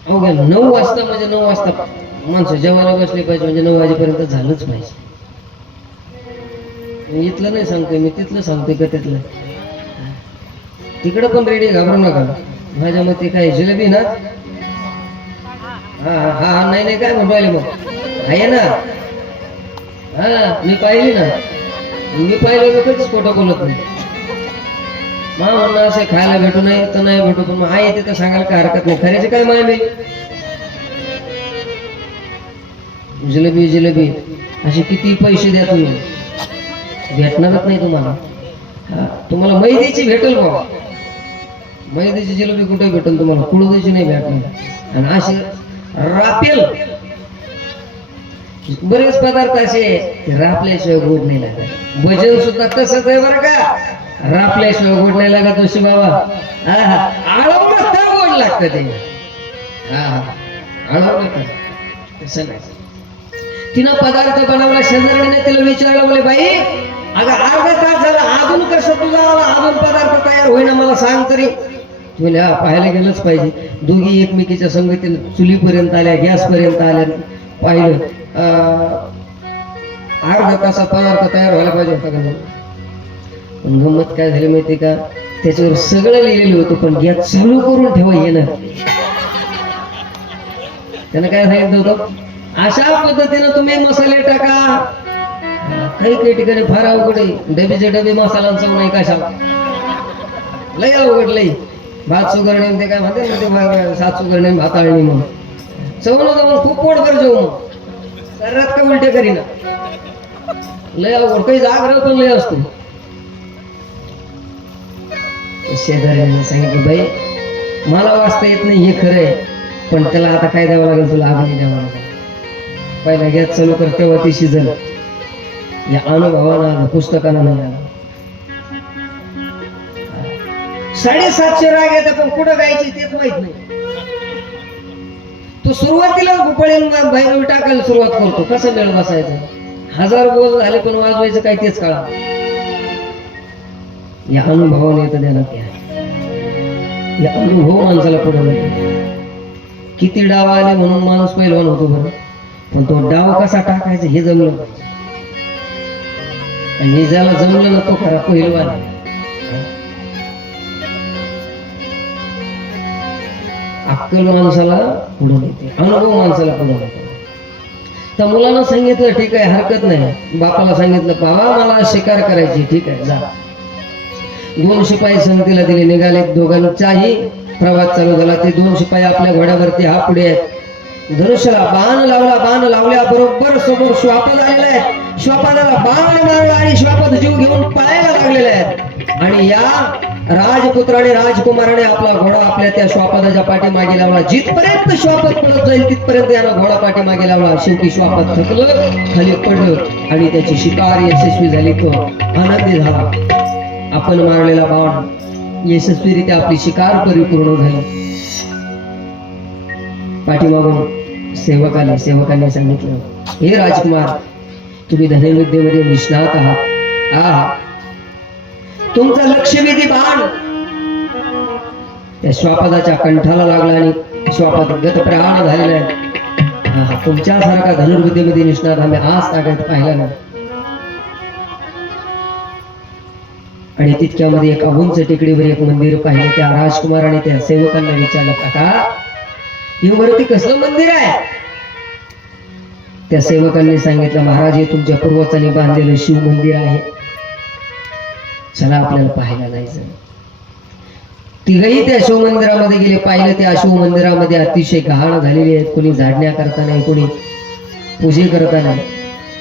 अवघ्या 9 वाजता, म्हणजे 9 वाजता माणसं जेवायला बसले पाहिजे, म्हणजे 9 वाजेपर्यंत झालंच पाहिजे. मी इथलं नाही सांगतोय, मी तिथलं सांगतोय का तिथलं. तिकडं पण रेडी, घाबरू नका. माझ्या मते काय जिलेबी ना? हा हा नाही काय म्हणून राहिले मग आहे ना. हा मी पाहिली ना, मी पाहिलं कधीच खोटं बोलत नाही. मा म्हणणं असं खायला भेटू नाही तर नाही भेटू, पण मग आहे तिथं सांगायला काय हरकत नाही. खऱ्याची काय माय मी जिलेबी जिलेबी असे किती पैसे द्या तुम्ही, भेटणारच नाही तुम्हाला. तुम्हाला मैद्याची भेटेल बाबा, मैद्याची जिलेबी कुठे भेटेल तुम्हाला, कुळदीची नाही भेटणार. आणि असे रापेल बरेच पदार्थ असे रापल्याशिवाय गोड नाही लागत. भजन सुद्धा तसंच आहे बरं का, रापल्याशिवाय गोड नाही लागत. तुळशी बाबा आळवलं तर गोड लागतं ते. आळवलं तर तसं नाही. तिनं पदार्थ बनवला, शेजारीने तिला विचारलं, बोले बाई अगं अर्धा तास झाला, अजून कसं तुझा अजून पदार्थ तयार होईना, मला सांग तरी. तुला पाहायला गेलंच पाहिजे. दोघी एकमेकीच्या संगतीने चुलीपर्यंत आल्या, गॅसपर्यंत आल्या. पाहिलं अर्धा तासात पदार्थ तयार व्हायला पाहिजे होता का. पण गंमत काय झाली माहिती का, त्याच्यावर सगळं लिहिलेलं होतं, पण गॅस चालू करून ठेवा येणं. त्यानं काय सांगितलं होतं, अशा पद्धतीनं तुम्ही मसाले टाका. काही ठिकाणी फार अवघड आहे, डबेचे डबे मसाल्यांचा नाही कशा, लय अवघड लय. भात सुगरणे ते काय म्हणते ना, ते 7 सुगरणे भात आळणी म्हणून चवलं जाऊन खूप पोटभर जेवू, मग सर्रात का उलटे करीना, लय अवघड. काही जाग्रह पण लय असतो. शेजाऱ्याने सांगितलं, बाई मला वाचता येत नाही हे खरं आहे, पण त्याला आता काय द्यावं लागेल, तुला आग्नी द्यावं लागेल. पहिला गॅस चालू कर, तेव्हा ती शिजल. या अनुभवानं आलं, पुस्तकानं नाही आलं. 750 राग येतात, पण कुठं गायची तेच माहित नाही. तो सुरुवातीला भुपळेन बाहेर टाकायला सुरुवात करतो, कसं मेळ बसायचं. 1000 बोल झाले पण वाजवायचं काय तेच कळा. या अनुभवाने येतं ध्यानात घ्या. या अनुभव माणसाला पुढे मिळतो. किती डाव आले म्हणून माणूस पहिलवान होतो बरं, पण तो डाव कसा टाकायचा हे जमलं पाहिजे. आणि ज्याला जमलं ना तो खरा पहिलवान. अक्कल माणसाला पुढे येते, अनुभव माणसाला पुढे येतो. त्या मुलानं सांगितलं ठीक आहे हरकत नाही, बापाला सांगितलं बाबा मला शिकार करायची, ठीक आहे जा. 2 शिपाई संगतीला दिले, निघाले. दोघांचाही प्रवास चालू झाला. ते 2 शिपाई आपल्या घोड्यावरती हा पुढे आहेत. धनुष्याला बाण लावला, बाण लावल्या बरोबर समोर श्वापद आलेला आहे. श्वापदाला बाण मारला आणि श्वापद जीव घेऊन पळायला लागलेले आहेत. आणि या राजपुत्राने राजकुमाराने आपला घोडा आपल्या त्या श्वापदाच्या पाठीमागे लावला. जिथपर्यंत श्वापद पळत जाईल तिथपर्यंत यानं घोडा पाठीमागे लावला. शेवटी श्वापद थकलं, खाली पडलं आणि त्याची शिकार यशस्वी झाली. तो आनंदी झाला. आपण मारलेला बाण यशस्वीरित्या आपली शिकार परिपूर्ण झाली. पाठीमागून सेवक आले. सेवकांनी सांगितलं, हे राजकुमार तुम्ही धनुर्विद्येमध्ये निष्णात आहात. तुमचा लक्षवेधी बाण त्या श्वापदाच्या कंठाला लागला आणि श्वापद गतप्राण झालेला आहे. तुमच्यासारखा धनुर्विद्येमध्ये निष्णात आम्ही आज ताकद पाहिला नाही. आणि तितक्यामध्ये एका उंच टेकडीवर एक मंदिर पाहिले. त्या राजकुमाराने त्या सेवकांना विचारलं, काका हे वरती कसलं मंदिर आहे? त्या सेवकांनी सांगितलं, महाराज हे तुमच्या पूर्वजांनी बांधलेलं शिव मंदिर आहे, चला आपल्याला पाहायला जायचं. तिघही त्या शिव मंदिरामध्ये गेले. पाहिलं त्या शिव मंदिरामध्ये अतिशय गहाण झालेली आहेत. कोणी झाडण्या करता नाही, कोणी पूजे करता नाही.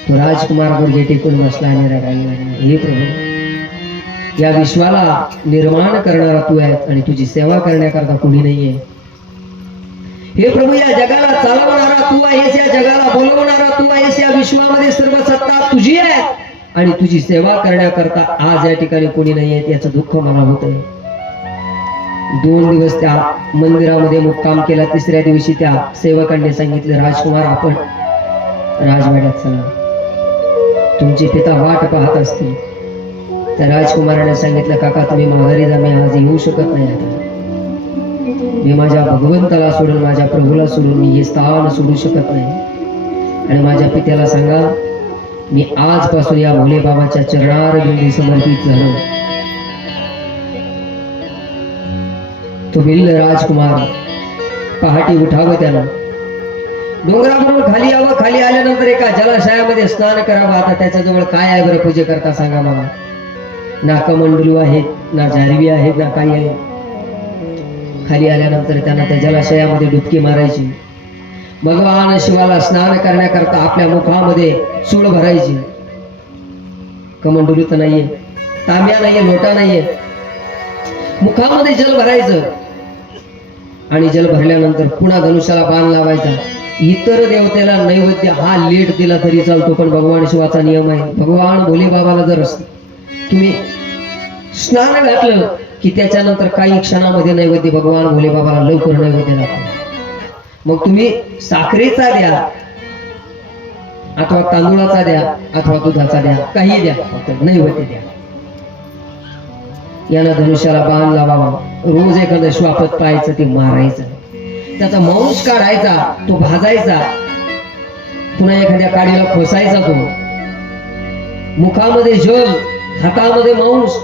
तो राजकुमार गुडघे टेकून बसला आणि रडायला लागला, हे प्रभू या विश्वाला निर्माण करणारा तू आहे आणि तुझी सेवा करण्याकरता कोणी नाहीये. हे प्रभू, या जगाला चालवणारा तू आहेस, या जगाला बोलवणारा तू आहेस, या विश्वामध्ये सर्व सत्ता तुझी आहे आणि तुझी सेवा करण्याकरता आज या ठिकाणी कोणी नाहीये. याचं दुःख मला होत आहे. 2 दिवस त्या मंदिरामध्ये मुक्काम केला. 3ऱ्या दिवशी त्या सेवकांनी सांगितलं, राजकुमार आपण राजवाड्यात चला, तुमचे पिता वाट पाहत असतील. त्या राजकुमाराने सांगितलं, काका तुम्ही माघारी जा, मी आज येऊ शकत नाही. आता मी माझ्या भगवंताला सोडून, माझ्या प्रभूला सोडून मी हे स्थान सोडू शकत नाही. आणि माझ्या पित्याला सांगा, मी आजपासून या भोले बाबाच्या चरणारविंदी समर्पित झालो. तो भिल्ल राजकुमार पहाटे उठावं, त्यानं डोंगरावरून खाली यावं. खाली आल्यानंतर एका जलाशयामध्ये स्नान करावं. आता त्याच्याजवळ काय आहे बरं पूजे करता सांगा मला? ना कमंडलू आहेत, ना झारवी आहेत, ना काही आहे. खाली आल्यानंतर त्यांना त्या जलाशयामध्ये डुबकी मारायची. भगवान शिवाला स्नान करण्याकरता आपल्या मुखामध्ये सूळ भरायची. कमंडलू तर नाहीये, तांब्या नाहीये, लोटा नाहीये, मुखामध्ये जल भरायचं आणि जल भरल्यानंतर पुन्हा धनुष्याला बाण लावायचा. इतर देवतेला नैवेद्य हा लेट दिला तरी चालतो, पण भगवान शिवाचा नियम आहे. भगवान भोले बाबाला जर तुम्ही स्नान घातलं की त्याच्यानंतर काही क्षणामध्ये नैवेद्य भगवान भोले बाबाला लवकर नैवेद्य लागतो. मग तुम्ही साखरेचा द्या अथवा तांदूळाचा द्या अथवा दुधाचा द्या, काही द्या, फक्त नैवेद्य द्या. याला धनुष्याला बाण लावावा. रोज एखादं श्वापत पाहायचं, ते मारायचं, त्याचा मांस काढायचा, तो भाजायचा, पुन्हा एखाद्या काडीला खोसायचा, तो मुखामध्ये जल, हातामध्ये मांस,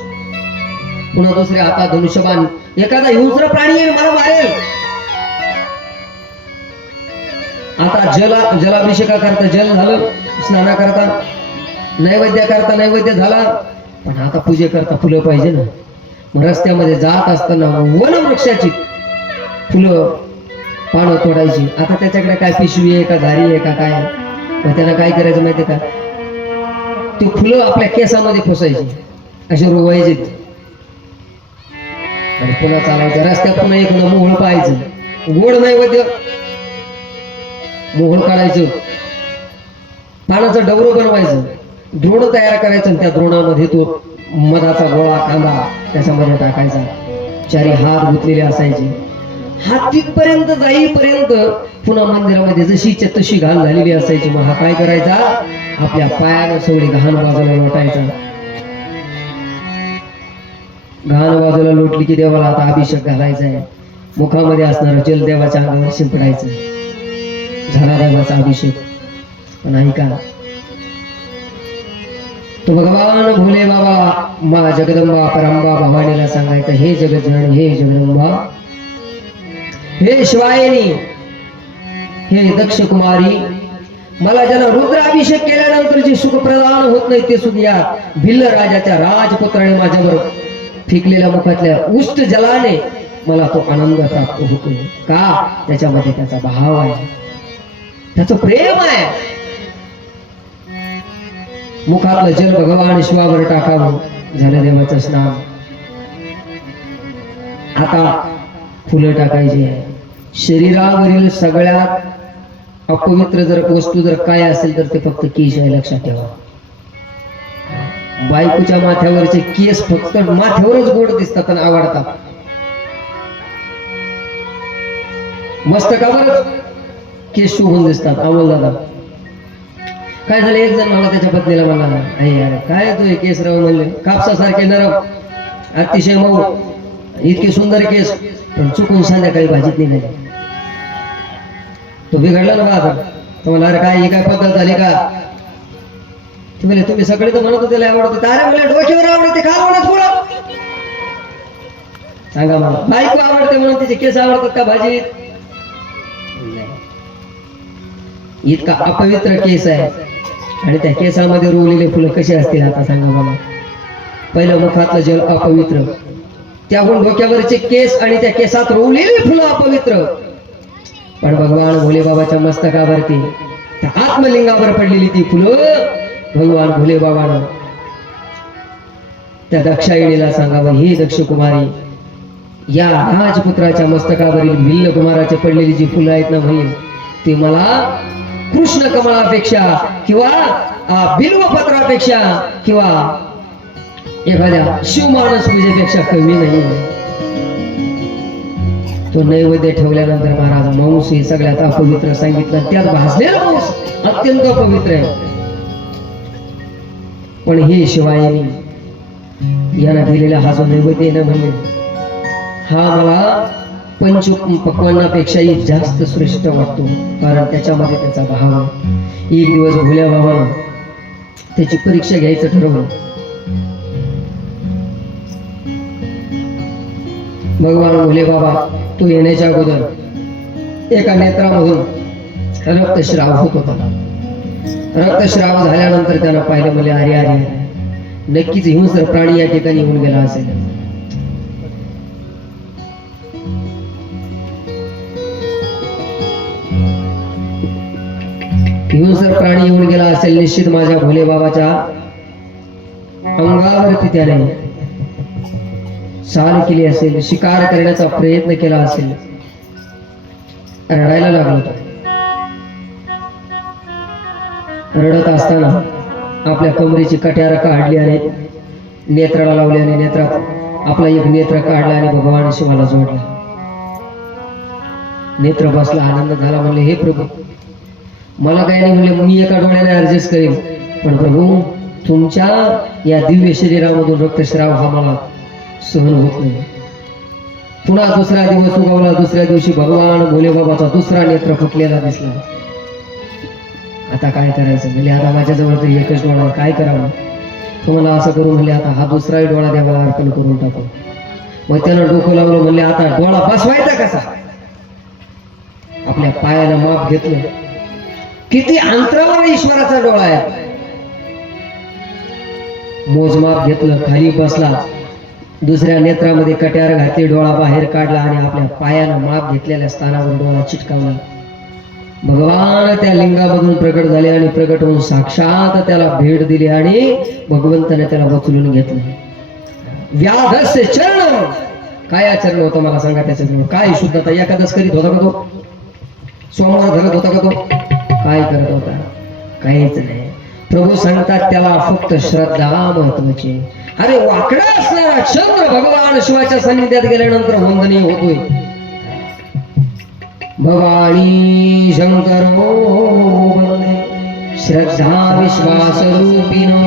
पुन्हा दुसऱ्या हातात धनुष्यबाण. एखादा हिंस्र प्राणी येईल, मला मारेल. आता जलाभिषेका करता जल झालं, स्नाना करता नैवेद्य करता नैवेद्य झाला, पण आता पूजे करता फुलं पाहिजे ना. मग रस्त्यामध्ये जात असताना वनवृक्षाची फुलं पानं तोडायची. आता त्याच्याकडे काय पिशवी आहे का, घारी आहे का, काय? मग त्याला काय करायचं माहिती का? ते फुलं आपल्या केसामध्ये खोसायची, असे रोवायचे आणि पुन्हा चालायचं. रस्त्यात पुन्हा एक मोहोळ पाहायचं, गोड नैवेद्य, मोहोळ काढायचं, पानाचं डवरं बनवायचं, द्रोण तयार करायचं आणि त्या द्रोणामध्ये तो मधाचा गोळा, कांदा त्याच्यामध्ये टाकायचा. 4 हात गुंतलेले असायचे. हात तिथपर्यंत जाईपर्यंत पुन्हा मंदिरामध्ये जशी तशी घाण झालेली असायची. मग हा काय करायचा? आपल्या पायानं सगळी घाण बाजूला लोटायचा. घाण बाजूला लोटली की देवाला आता अभिषेक घालायचा आहे. मुखामध्ये असणारं जल देवाच्या अंगावर शिंपडायचं. झाला देवाचा अभिषेक. पण ऐका, तो भगवान भोले बाबा मा जगदंबा परंबा भवानीला सांगायचं, हे जगजन, हे जगदंबा, हे शिवायनी, हे दक्ष कुमारी, मला ज्याला रुद्राभिषेक केल्यानंतर जे सुख प्रदान होत नाही ते सुख या भिल्ल राजाच्या राजपुत्राने माझ्यावर फेकलेल्या मुखातल्या उष्ट जलाने मला तो आनंद प्राप्त होतो. का? त्याच्यामध्ये त्याचा भाव आहे, त्याचं प्रेम आहे. मुखातलं जल भगवान शिवावर टाकावं. झालं देवाचं स्नान. आता फुलं टाकायची आहे. शरीरावरील सगळ्यात अपवित्र जर वस्तू जर काय असेल तर ते फक्त केस आहे, लक्षात ठेवा. बायकोच्या माथ्यावरचे केस फक्त माथ्यावरच गोड दिसतात आणि आवडतात. मस्तकावरच केस शोभून दिसतात. अमोल दादा काय झालं, एक जण मला त्याच्या पत्नीला म्हणला, अरे काय तू केस राव, म्हणले कापसासारखे नरम, अतिशय मऊ, इतके सुंदर केस, पण चुकून संध्याकाळी भाजीत निघाले. तो बिघडला ना आता. तो म्हणला, अरे काय ही काय पद्धत झाली का? ते म्हणले, तुम्ही सगळे तर म्हणत होते त्याला आवडते. अरे म्हणले, डोक्यावर आवडते, काय आवडत पुढं सांगा मला. बायको आवडते म्हणून तिचे केस आवडतात का भाजीत? इतका अपवित्र केस आहे आणि त्या केसामध्ये रोवलेले फुलं कशी असतील आता सांगा मला. पहिलं मुखातलं जल अपवित्र, त्याहून डोक्यावरचे केस आणि त्या केसात रोवलेली फुलं अपवित्र. पण भगवान भोले बाबाच्या मस्तकावरती त्या आत्मलिंगावर पडलेली ती फुलं भगवान भोले बाबानं त्या दक्षायणीला सांगावं, हे दक्ष कुमारी, या राजपुत्राच्या मस्तकावरील भिल्ल कुमाराचे पडलेली जी फुलं आहेत ना म्हणे, ती मला कृष्ण कमळापेक्षा किंवा बिल्वपत्रापेक्षा किंवा एखाद्या शिवमानस पूजेपेक्षा कमी नाही. तो नैवेद्य ठेवल्यानंतर महाराज मांस हे सगळ्यात अपवित्र सांगितलं. त्यात भाजलेला मांस अत्यंत पवित्र आहे. पण हे शिवायनी यांना दिलेला हा जो नैवेद्य ना म्हणजे हा मला पंचपक्वान्नापेक्षाही जास्त श्रेष्ठ वाटतो. कारण त्याच्यामध्ये त्याचा भाव आहे. एक दिवस भोल्या बाबानं त्याची परीक्षा घ्यायचं ठरवलं. भगवान भोले बाबा तो येण्याच्या अगोदर एका नेत्रामधून रक्तस्राव होत होता. रक्तस्राव झाल्यानंतर त्यानं पाहिलं, म्हणजे अरे अरे नक्कीच हिंस्र प्राणी या ठिकाणी येऊन गेला असेल. हिंस्र प्राणी येऊन गेला असेल, निश्चित माझ्या भोले बाबाच्या अंगावरती त्याने चाल केली असेल, शिकार करण्याचा प्रयत्न केला असेल. रडायला लागला तो. रडत असताना आपल्या कमरेची कट्यार काढली आणि नेत्राला लावली आणि नेत्रात आपला एक नेत्र काढला आणि भगवान शिवाला जोडला. नेत्र बसला, आनंद झाला. म्हणले, हे प्रभू, मला काही नाही, म्हणले मी एका डोळ्याने ऍडजस्ट करेन, पण प्रभू तुमच्या या दिव्य शरीरामधून रक्तस्राव हा मला सहन होत नाही. पुन्हा दुसरा दिवस उगवला. दुसऱ्या दिवशी भगवान भोलेबाबाचा दुसरा नेत्र फुटलेला दिसला. आता काय करायचं? म्हणजे आता माझ्याजवळ तर एकच डोळा, काय करावं? तुम्हाला असं करू म्हणले, आता हा दुसराही डोळा देवाला अर्पण करून टाकू. मग त्यानं डोकं लावलं. म्हणले, आता डोळा बसवायचा कसा? आपल्या पायाला माप घेतलं. किती अंतरावर ईश्वराचा डोळा आहे. मोजमाप घेतलं, खाली बसला, दुसऱ्या नेत्रामध्ये कट्यार घातली, डोळा बाहेर काढला आणि आपल्या पायानं माप घेतलेल्या स्थानावर डोळा चिटकावला. भगवान त्या लिंगामधून प्रकट झाले आणि प्रकट होऊन साक्षात त्याला भेट दिली आणि भगवंताने त्याला उचलून घेतलं. व्याधस्य चरण, काय आचरण होतं मला सांगा? त्याचं काय शुद्धता? एकादश करीत होता का तो? सोमवार धरत होता का तो? काय करत होता? काहीच नाही. प्रभू सांगतात त्याला फक्त श्रद्धा महत्वाची. अरे वाकडा असणारा चंद्र भगवान शिवाच्या सान्निध्यात गेल्यानंतर वंदनीय होतोय. भवानी शंकर श्रद्धा विश्वास रूपिनो.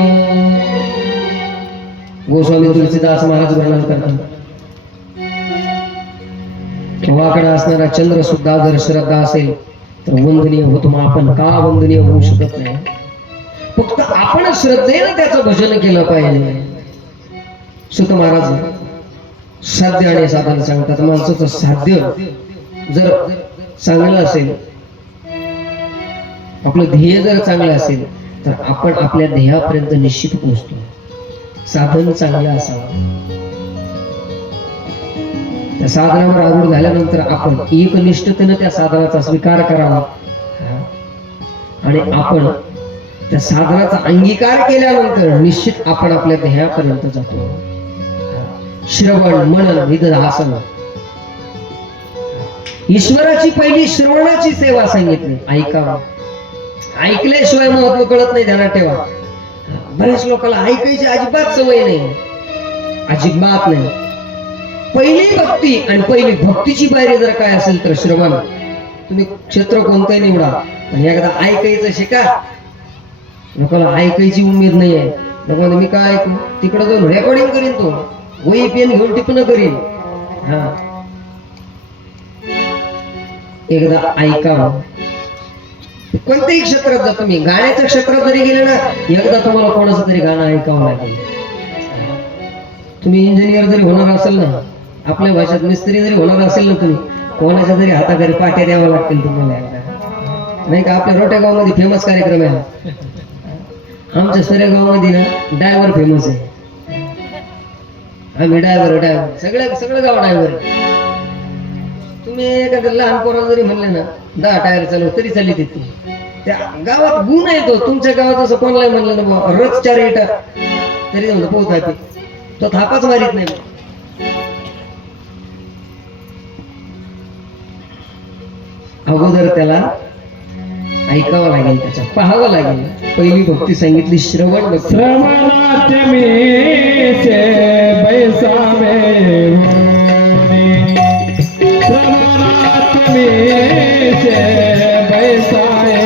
गोस्वामी तुलसीदास महाराज वर्णन करतात, वाकडा असणारा चंद्र सुद्धा जर श्रद्धा असेल तर वंदनीय होतो. मग आपण का वंदनीय होऊ शकत नाही? फक्त आपण श्रद्धेनं त्याचं भजन केलं पाहिजे. सुत महाराज साध्य आणि साधन सांगतात. माणसाचं साध्य जर चांगलं असेल, आपलं ध्येय जर चांगलं असेल तर आपण आपल्या ध्येयापर्यंत निश्चित पोहोचतो. साधन चांगलं असावं. त्या साधनावर आरूढ झाल्यानंतर आपण एकनिष्ठतेनं त्या साधनाचा स्वीकार करावा आणि आपण त्या साधनाचा अंगीकार केल्यानंतर निश्चित आपण आपल्या ध्येयापर्यंत जातो. श्रवण मनन निधीध्यासन. ईश्वराची पहिली श्रवणाची सेवा सांगितली. ऐकावं. ऐकल्याशिवाय महत्व कळत नाही, ध्यानात ठेवा. बऱ्याच लोकांना ऐकायची अजिबात सवय नाही, अजिबात नाही. पहिली भक्ती आणि पहिली भक्तीची पायरी जर काय असेल तर श्रवण. तुम्ही क्षेत्र कोणतंही निवडा, पण एकदा ऐकायचं शिका. लोकांना ऐकायची उमेद नाही आहे. लोकांना मी काय ऐकू? तिकडे जाऊन रेकॉर्डिंग करीन, तो वही पेन घेऊन टिपणं करीन. हा, एकदा ऐकावं. कोणत्याही क्षेत्रात जा तुम्ही, गाण्याच्या क्षेत्रात जरी गेले ना, एकदा तुम्हाला कोणाचं तरी गाणं ऐकावं लागेल. तुम्ही इंजिनियर जरी होणार असेल ना, आपल्या भाषेत मिस्त्री जरी होणार असेल ना, तुम्ही कोणाच्या तरी हाताखाली पाट्या द्याव्या लागतील तुम्हाला. नाही का? आपल्या रोटेगाव मध्ये फेमस कार्यक्रम आहे. आमच्या सरेगाव मध्ये ना ड्रायव्हर फेमस आहे. आम्ही ड्रायव्हर सगळं गाव ड्रायव्हर. तुम्ही एखाद्या लहान पोराला जरी म्हणले ना 10 टायर चालव तरी चालली तिथे. त्या गावात गुण येतो. तुमच्या गावात असं कोणाला म्हणलं ना रच 4 इटा तरी म्हणतो पोहत आहे. तो थापाच मारित नाही. अगोदर त्याला ऐकावं लागेल, त्याच्या पाहावं लागेल. पहिली भक्ती सांगितली श्रवण भक्ती. श्रवणात मी से बैसावे श्रवणात मी से बैसावे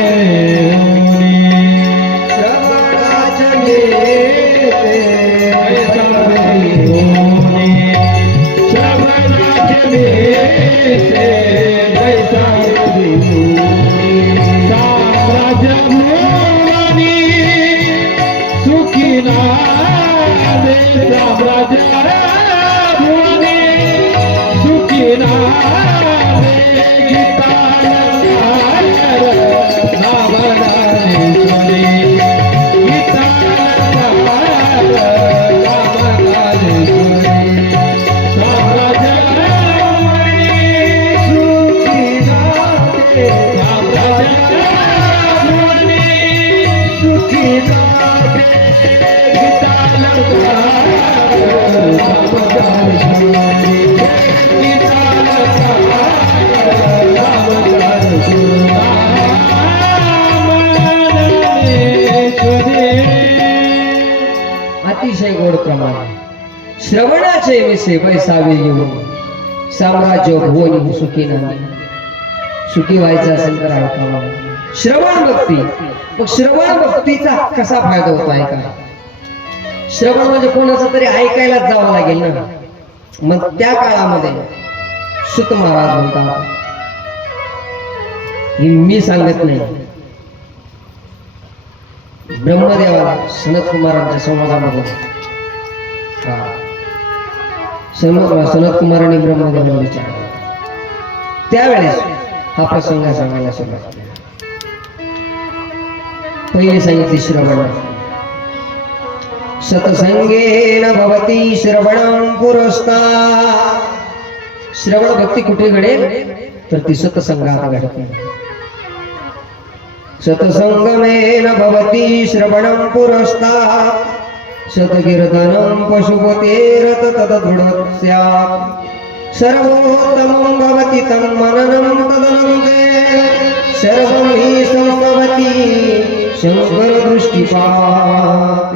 श्रवणाच्या मेते श्रवणात मी से बैसावे साम्राज्य भुवनी सुखी नादे साम्राज्य भुवनी सुखी नादे गीता नावडाले गीता नावडाले साम्राज्य भुवनी सुखी नादे अतिशय गोड प्रमाण. श्रवणाचे विसे बैसावे येऊन साम्राज्य भुवनी सुखी नाही. सुखी व्हायचं असेल तर ऐकावं. श्रवण भक्ती. मग श्रवण भक्तीचा कसा फायदा होतो ऐका. श्रवण म्हणजे कोणाचं तरी ऐकायलाच जावं लागेल ना. मग त्या काळामध्ये सुत महाराज म्हणतात, हे मी सांगत नाही, ब्रह्मदेवाला सनत कुमारांच्या संवादामध्ये सनत कुमारांनी ब्रह्मदेवाला विचारलं. त्यावेळेस हा प्रसंग सांगायला सुरुवात केली. पहिली सांगितली श्रवण. सतसंगेन भवती श्रवणं पुरस्तात्. श्रवण भक्ती कुठे घडेल तर ती सतसंगात घडते. सतसंगमेन भवती श्रवणं पुरस्तात्. सतकीर्तनं पशुपतेरत तदृढ स्यात्. सर्वोत्तमं भवति तं मननं तदनन्ते. सर्वं हि संभवति शंकर दृष्टिपात.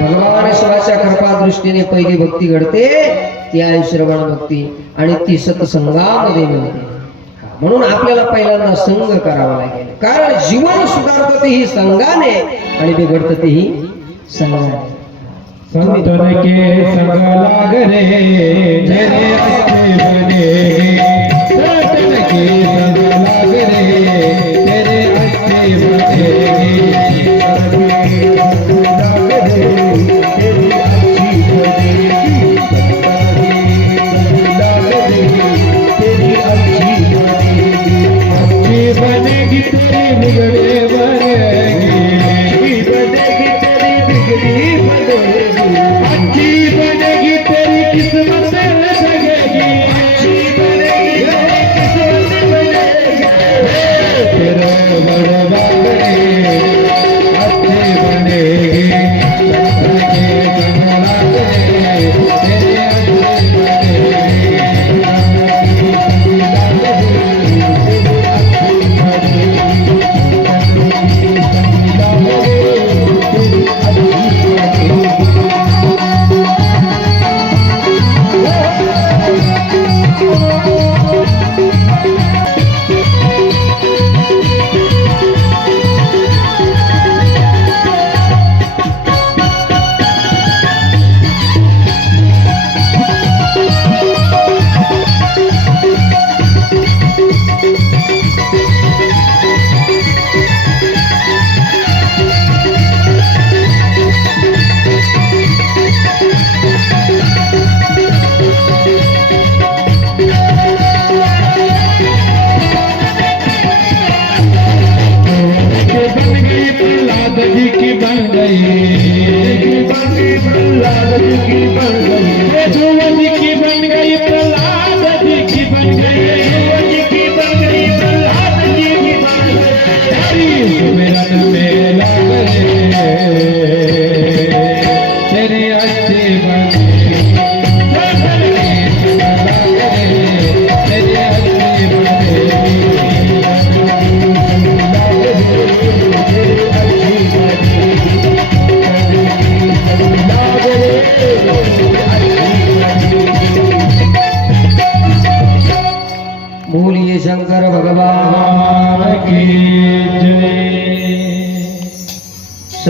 भगवान शिवाच्या कृपा दृष्टीने पहिली भक्ती घडते ती आहे श्रवण भक्ती, आणि ती सत्संगामध्ये मिळते. म्हणून आपल्याला पहिल्यांदा संग करावा लागेल, कारण जीवन सुधारतं ही संघाने आणि बिघडतं ही संघाने. संतन के संग लाग रे मेरे अच्छे बने. संतन के संग लाग रे मेरे अच्छे बने. बनेगी तेरी बिगड़े बनेगी. बनेगी तेरी बिगड़ी बनेगी. अच्छी बनेगी तेरी किस्मत जगेगी. अच्छी बनेगी तेरी किस्मत बनेगी. तेरे बड़े बने अच्छे बनेगी. संत के संग लाग रे तेरे अच्छे बनेगी.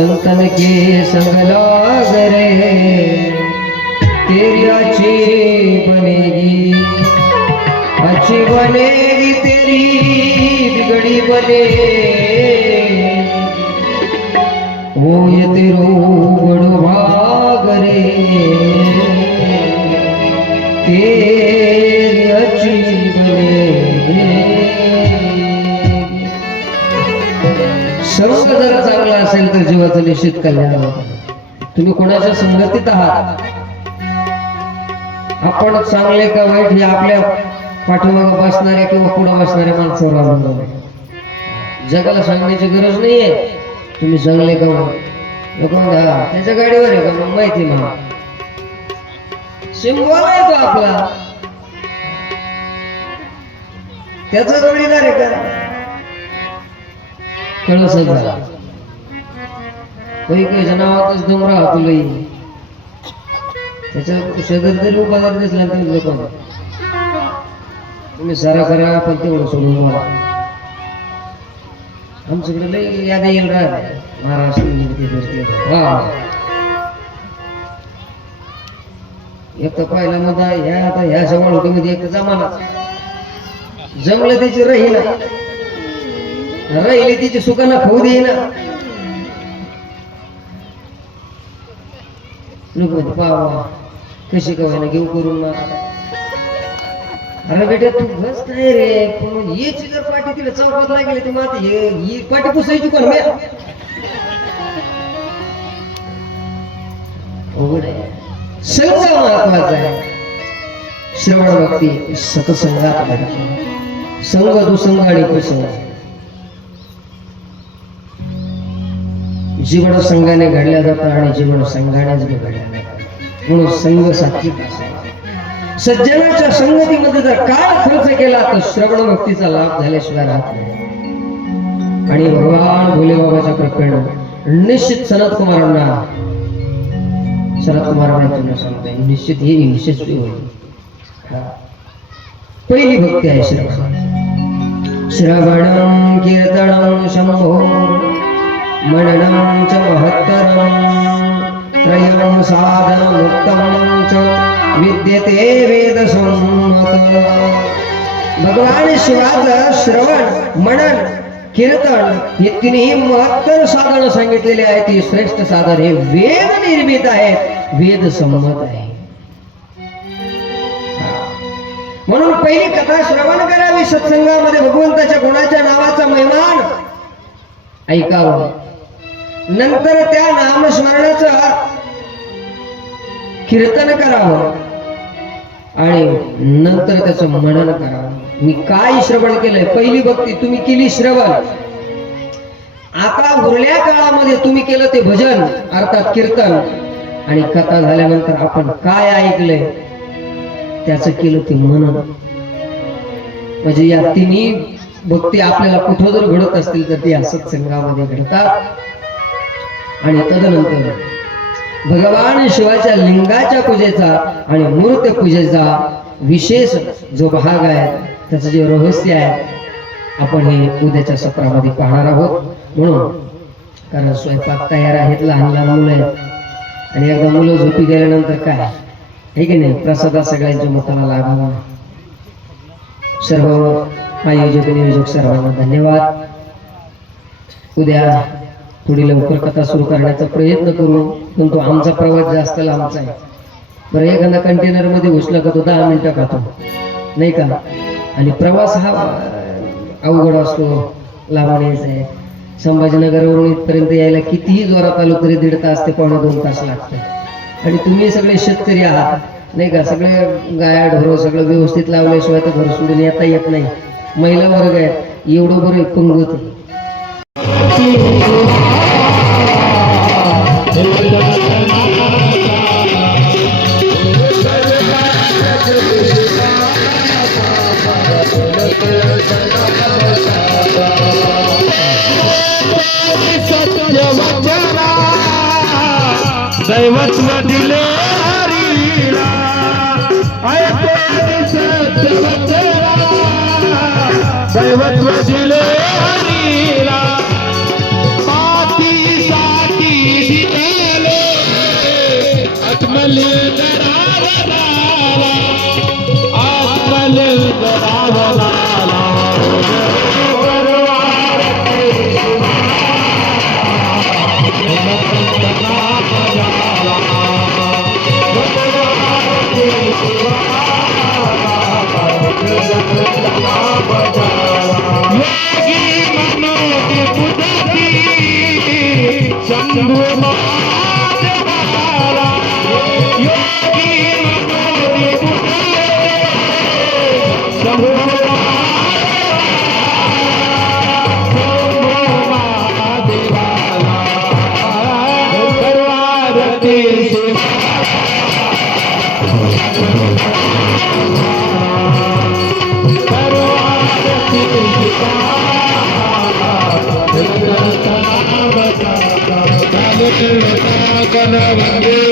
संतन के संग लाग रे तेरी अच्छी बनेगी, अच्छी बनेगी तेरी बिगड़ी बने वो ये तेरो बड़ो भाग रे तेरी अच्छी बनेगी। संग जर चांगला असेल तर जीवाचं निश्चित कल्याण होतं. तुम्ही कोणाच्या संगतीत आहात, आपण चांगले का वाईट हे आपल्या पाठीमागे बसणाऱ्या किंवा पुढे बसणाऱ्या माणसावर अवलंबून आहे. जगाला सांगण्याची गरज नाहीये तुम्ही चांगले का वाईट. लोक म्हणतात त्याच्या गाडीवर आहे का, मग माहिती मला सिम्बॉल आहे तो आपला, त्याचा जोडीदार आहे का कळस झाला. काही जनावरच दम राहतो लई, त्याच्या शेजारी जरी उभा जर दिसला तर लोक तुम्ही सारा करा पण तेवढं सोडून मला. आमच्याकडे लई याद येईल राहते महाराष्ट्र. हा एक तर पहिला मध्ये ह्या आता ह्या सवाळुकीमध्ये एक जमाना जमलं त्याची राहीना, राहिली तिची सुखाना खाऊ देईना. लोक म्हणते पावा कशी का होईना घेऊ करून मला. अरे बेटा तू बस काय रे, पण याची जर पाठी तिला चौकात लागली ती माती ही पाठी पुसायची कोण मी अवघड आहे. संघ महत्वाचा आहे. श्रवण भक्ती सतसंगात घडते. संघ दुसंग आणि कुसंग जीवन संघाने घडल्या जातात आणि जीवन संघानेच घडल्या जातात. म्हणून संघ सात्विक असावा. सज्जनाच्या संगतीमध्ये जर काळ खर्च केला तर श्रवण भक्तीचा लाभ झाल्याशिवाय राहत नाही. आणि भगवान भोलेबाबाच्या कृपेने निश्चित सनत कुमारांना तुम्ही सांगताय निश्चित हे यशस्वी होईल. पहिली भक्ती आहे श्रवण. श्रवणं कीर्तनं शंभो मननं च महत्तरं त्रयं साधनमुक्तं च विद्यते वेदसंमत. भगवान शिवाचं श्रवण मनन कीर्तन हे तिन्ही महत्तर साधन सांगितलेले आहेत. ही श्रेष्ठ साधन हे वेद निर्मित आहेत, वेद संमत आहे. म्हणून पहिली कथा श्रवण करावी, सत्संगामध्ये भगवंताच्या गुणाच्या नावाचा महिमान ऐकावं. नंतर त्या नामस्मरणाचं कीर्तन करावं आणि नंतर त्याचं मनन करावं. मी काय श्रवण केलंय, पहिली भक्ती तुम्ही केली श्रवण. आता उरल्या काळामध्ये तुम्ही केलं ते भजन अर्थात कीर्तन. आणि कथा झाल्यानंतर आपण काय ऐकलंय त्याचं केलं ते मनन. म्हणजे या तिन्ही भक्ती आपल्याला कुठं जर घडत असतील तर ते सत्संगामध्ये घडतात. आणि तदनंतर भगवान शिवाच्या लिंगाच्या पूजेचा आणि मूर्त पूजेचा विशेष जो भाग आहे, त्याचं जे रहस्य आहे, आपण हे उद्याच्या सत्रामध्ये पाहणार आहोत. म्हणून कारण स्वयंपाक तयार आहेत, लहान लहान मुलं आहेत आणि एकदा मुलं झोपी गेल्यानंतर काय हे की नाही, प्रसादा सगळ्यांच्या मताला लाभावा. सर्व आयोजक नियोजक सर्वांना धन्यवाद. उद्या थोडी लवकर कथा सुरू करण्याचा प्रयत्न करू, पण तो आमचा प्रवास जास्त लांबचा आहे. बरं एखादा कंटेनर मध्ये घुसला का तो 10 मिनिटं खातो नाही का. आणि प्रवास हा अवघड असतो, लांबण्याचा आहे. संभाजीनगरवरून इथपर्यंत यायला कितीही जोरात आलो तरी 1.5 तास ते 2.5 तास लागतो. आणि तुम्ही सगळे शेतकरी आहात नाही का, सगळे गाया ढोरं सगळं व्यवस्थित लावल्याशिवाय तर घर सोडून येता येत नाही. महिला वर्ग आहे, एवढं बरं पंगत दैवत्व दिले हरीला, दैवत्व दिले हरीला. पाठीसाठी शंभू महादेवाला योगी विनोदी पुरले शंभू महादेवाला सर्वारती कन वंदे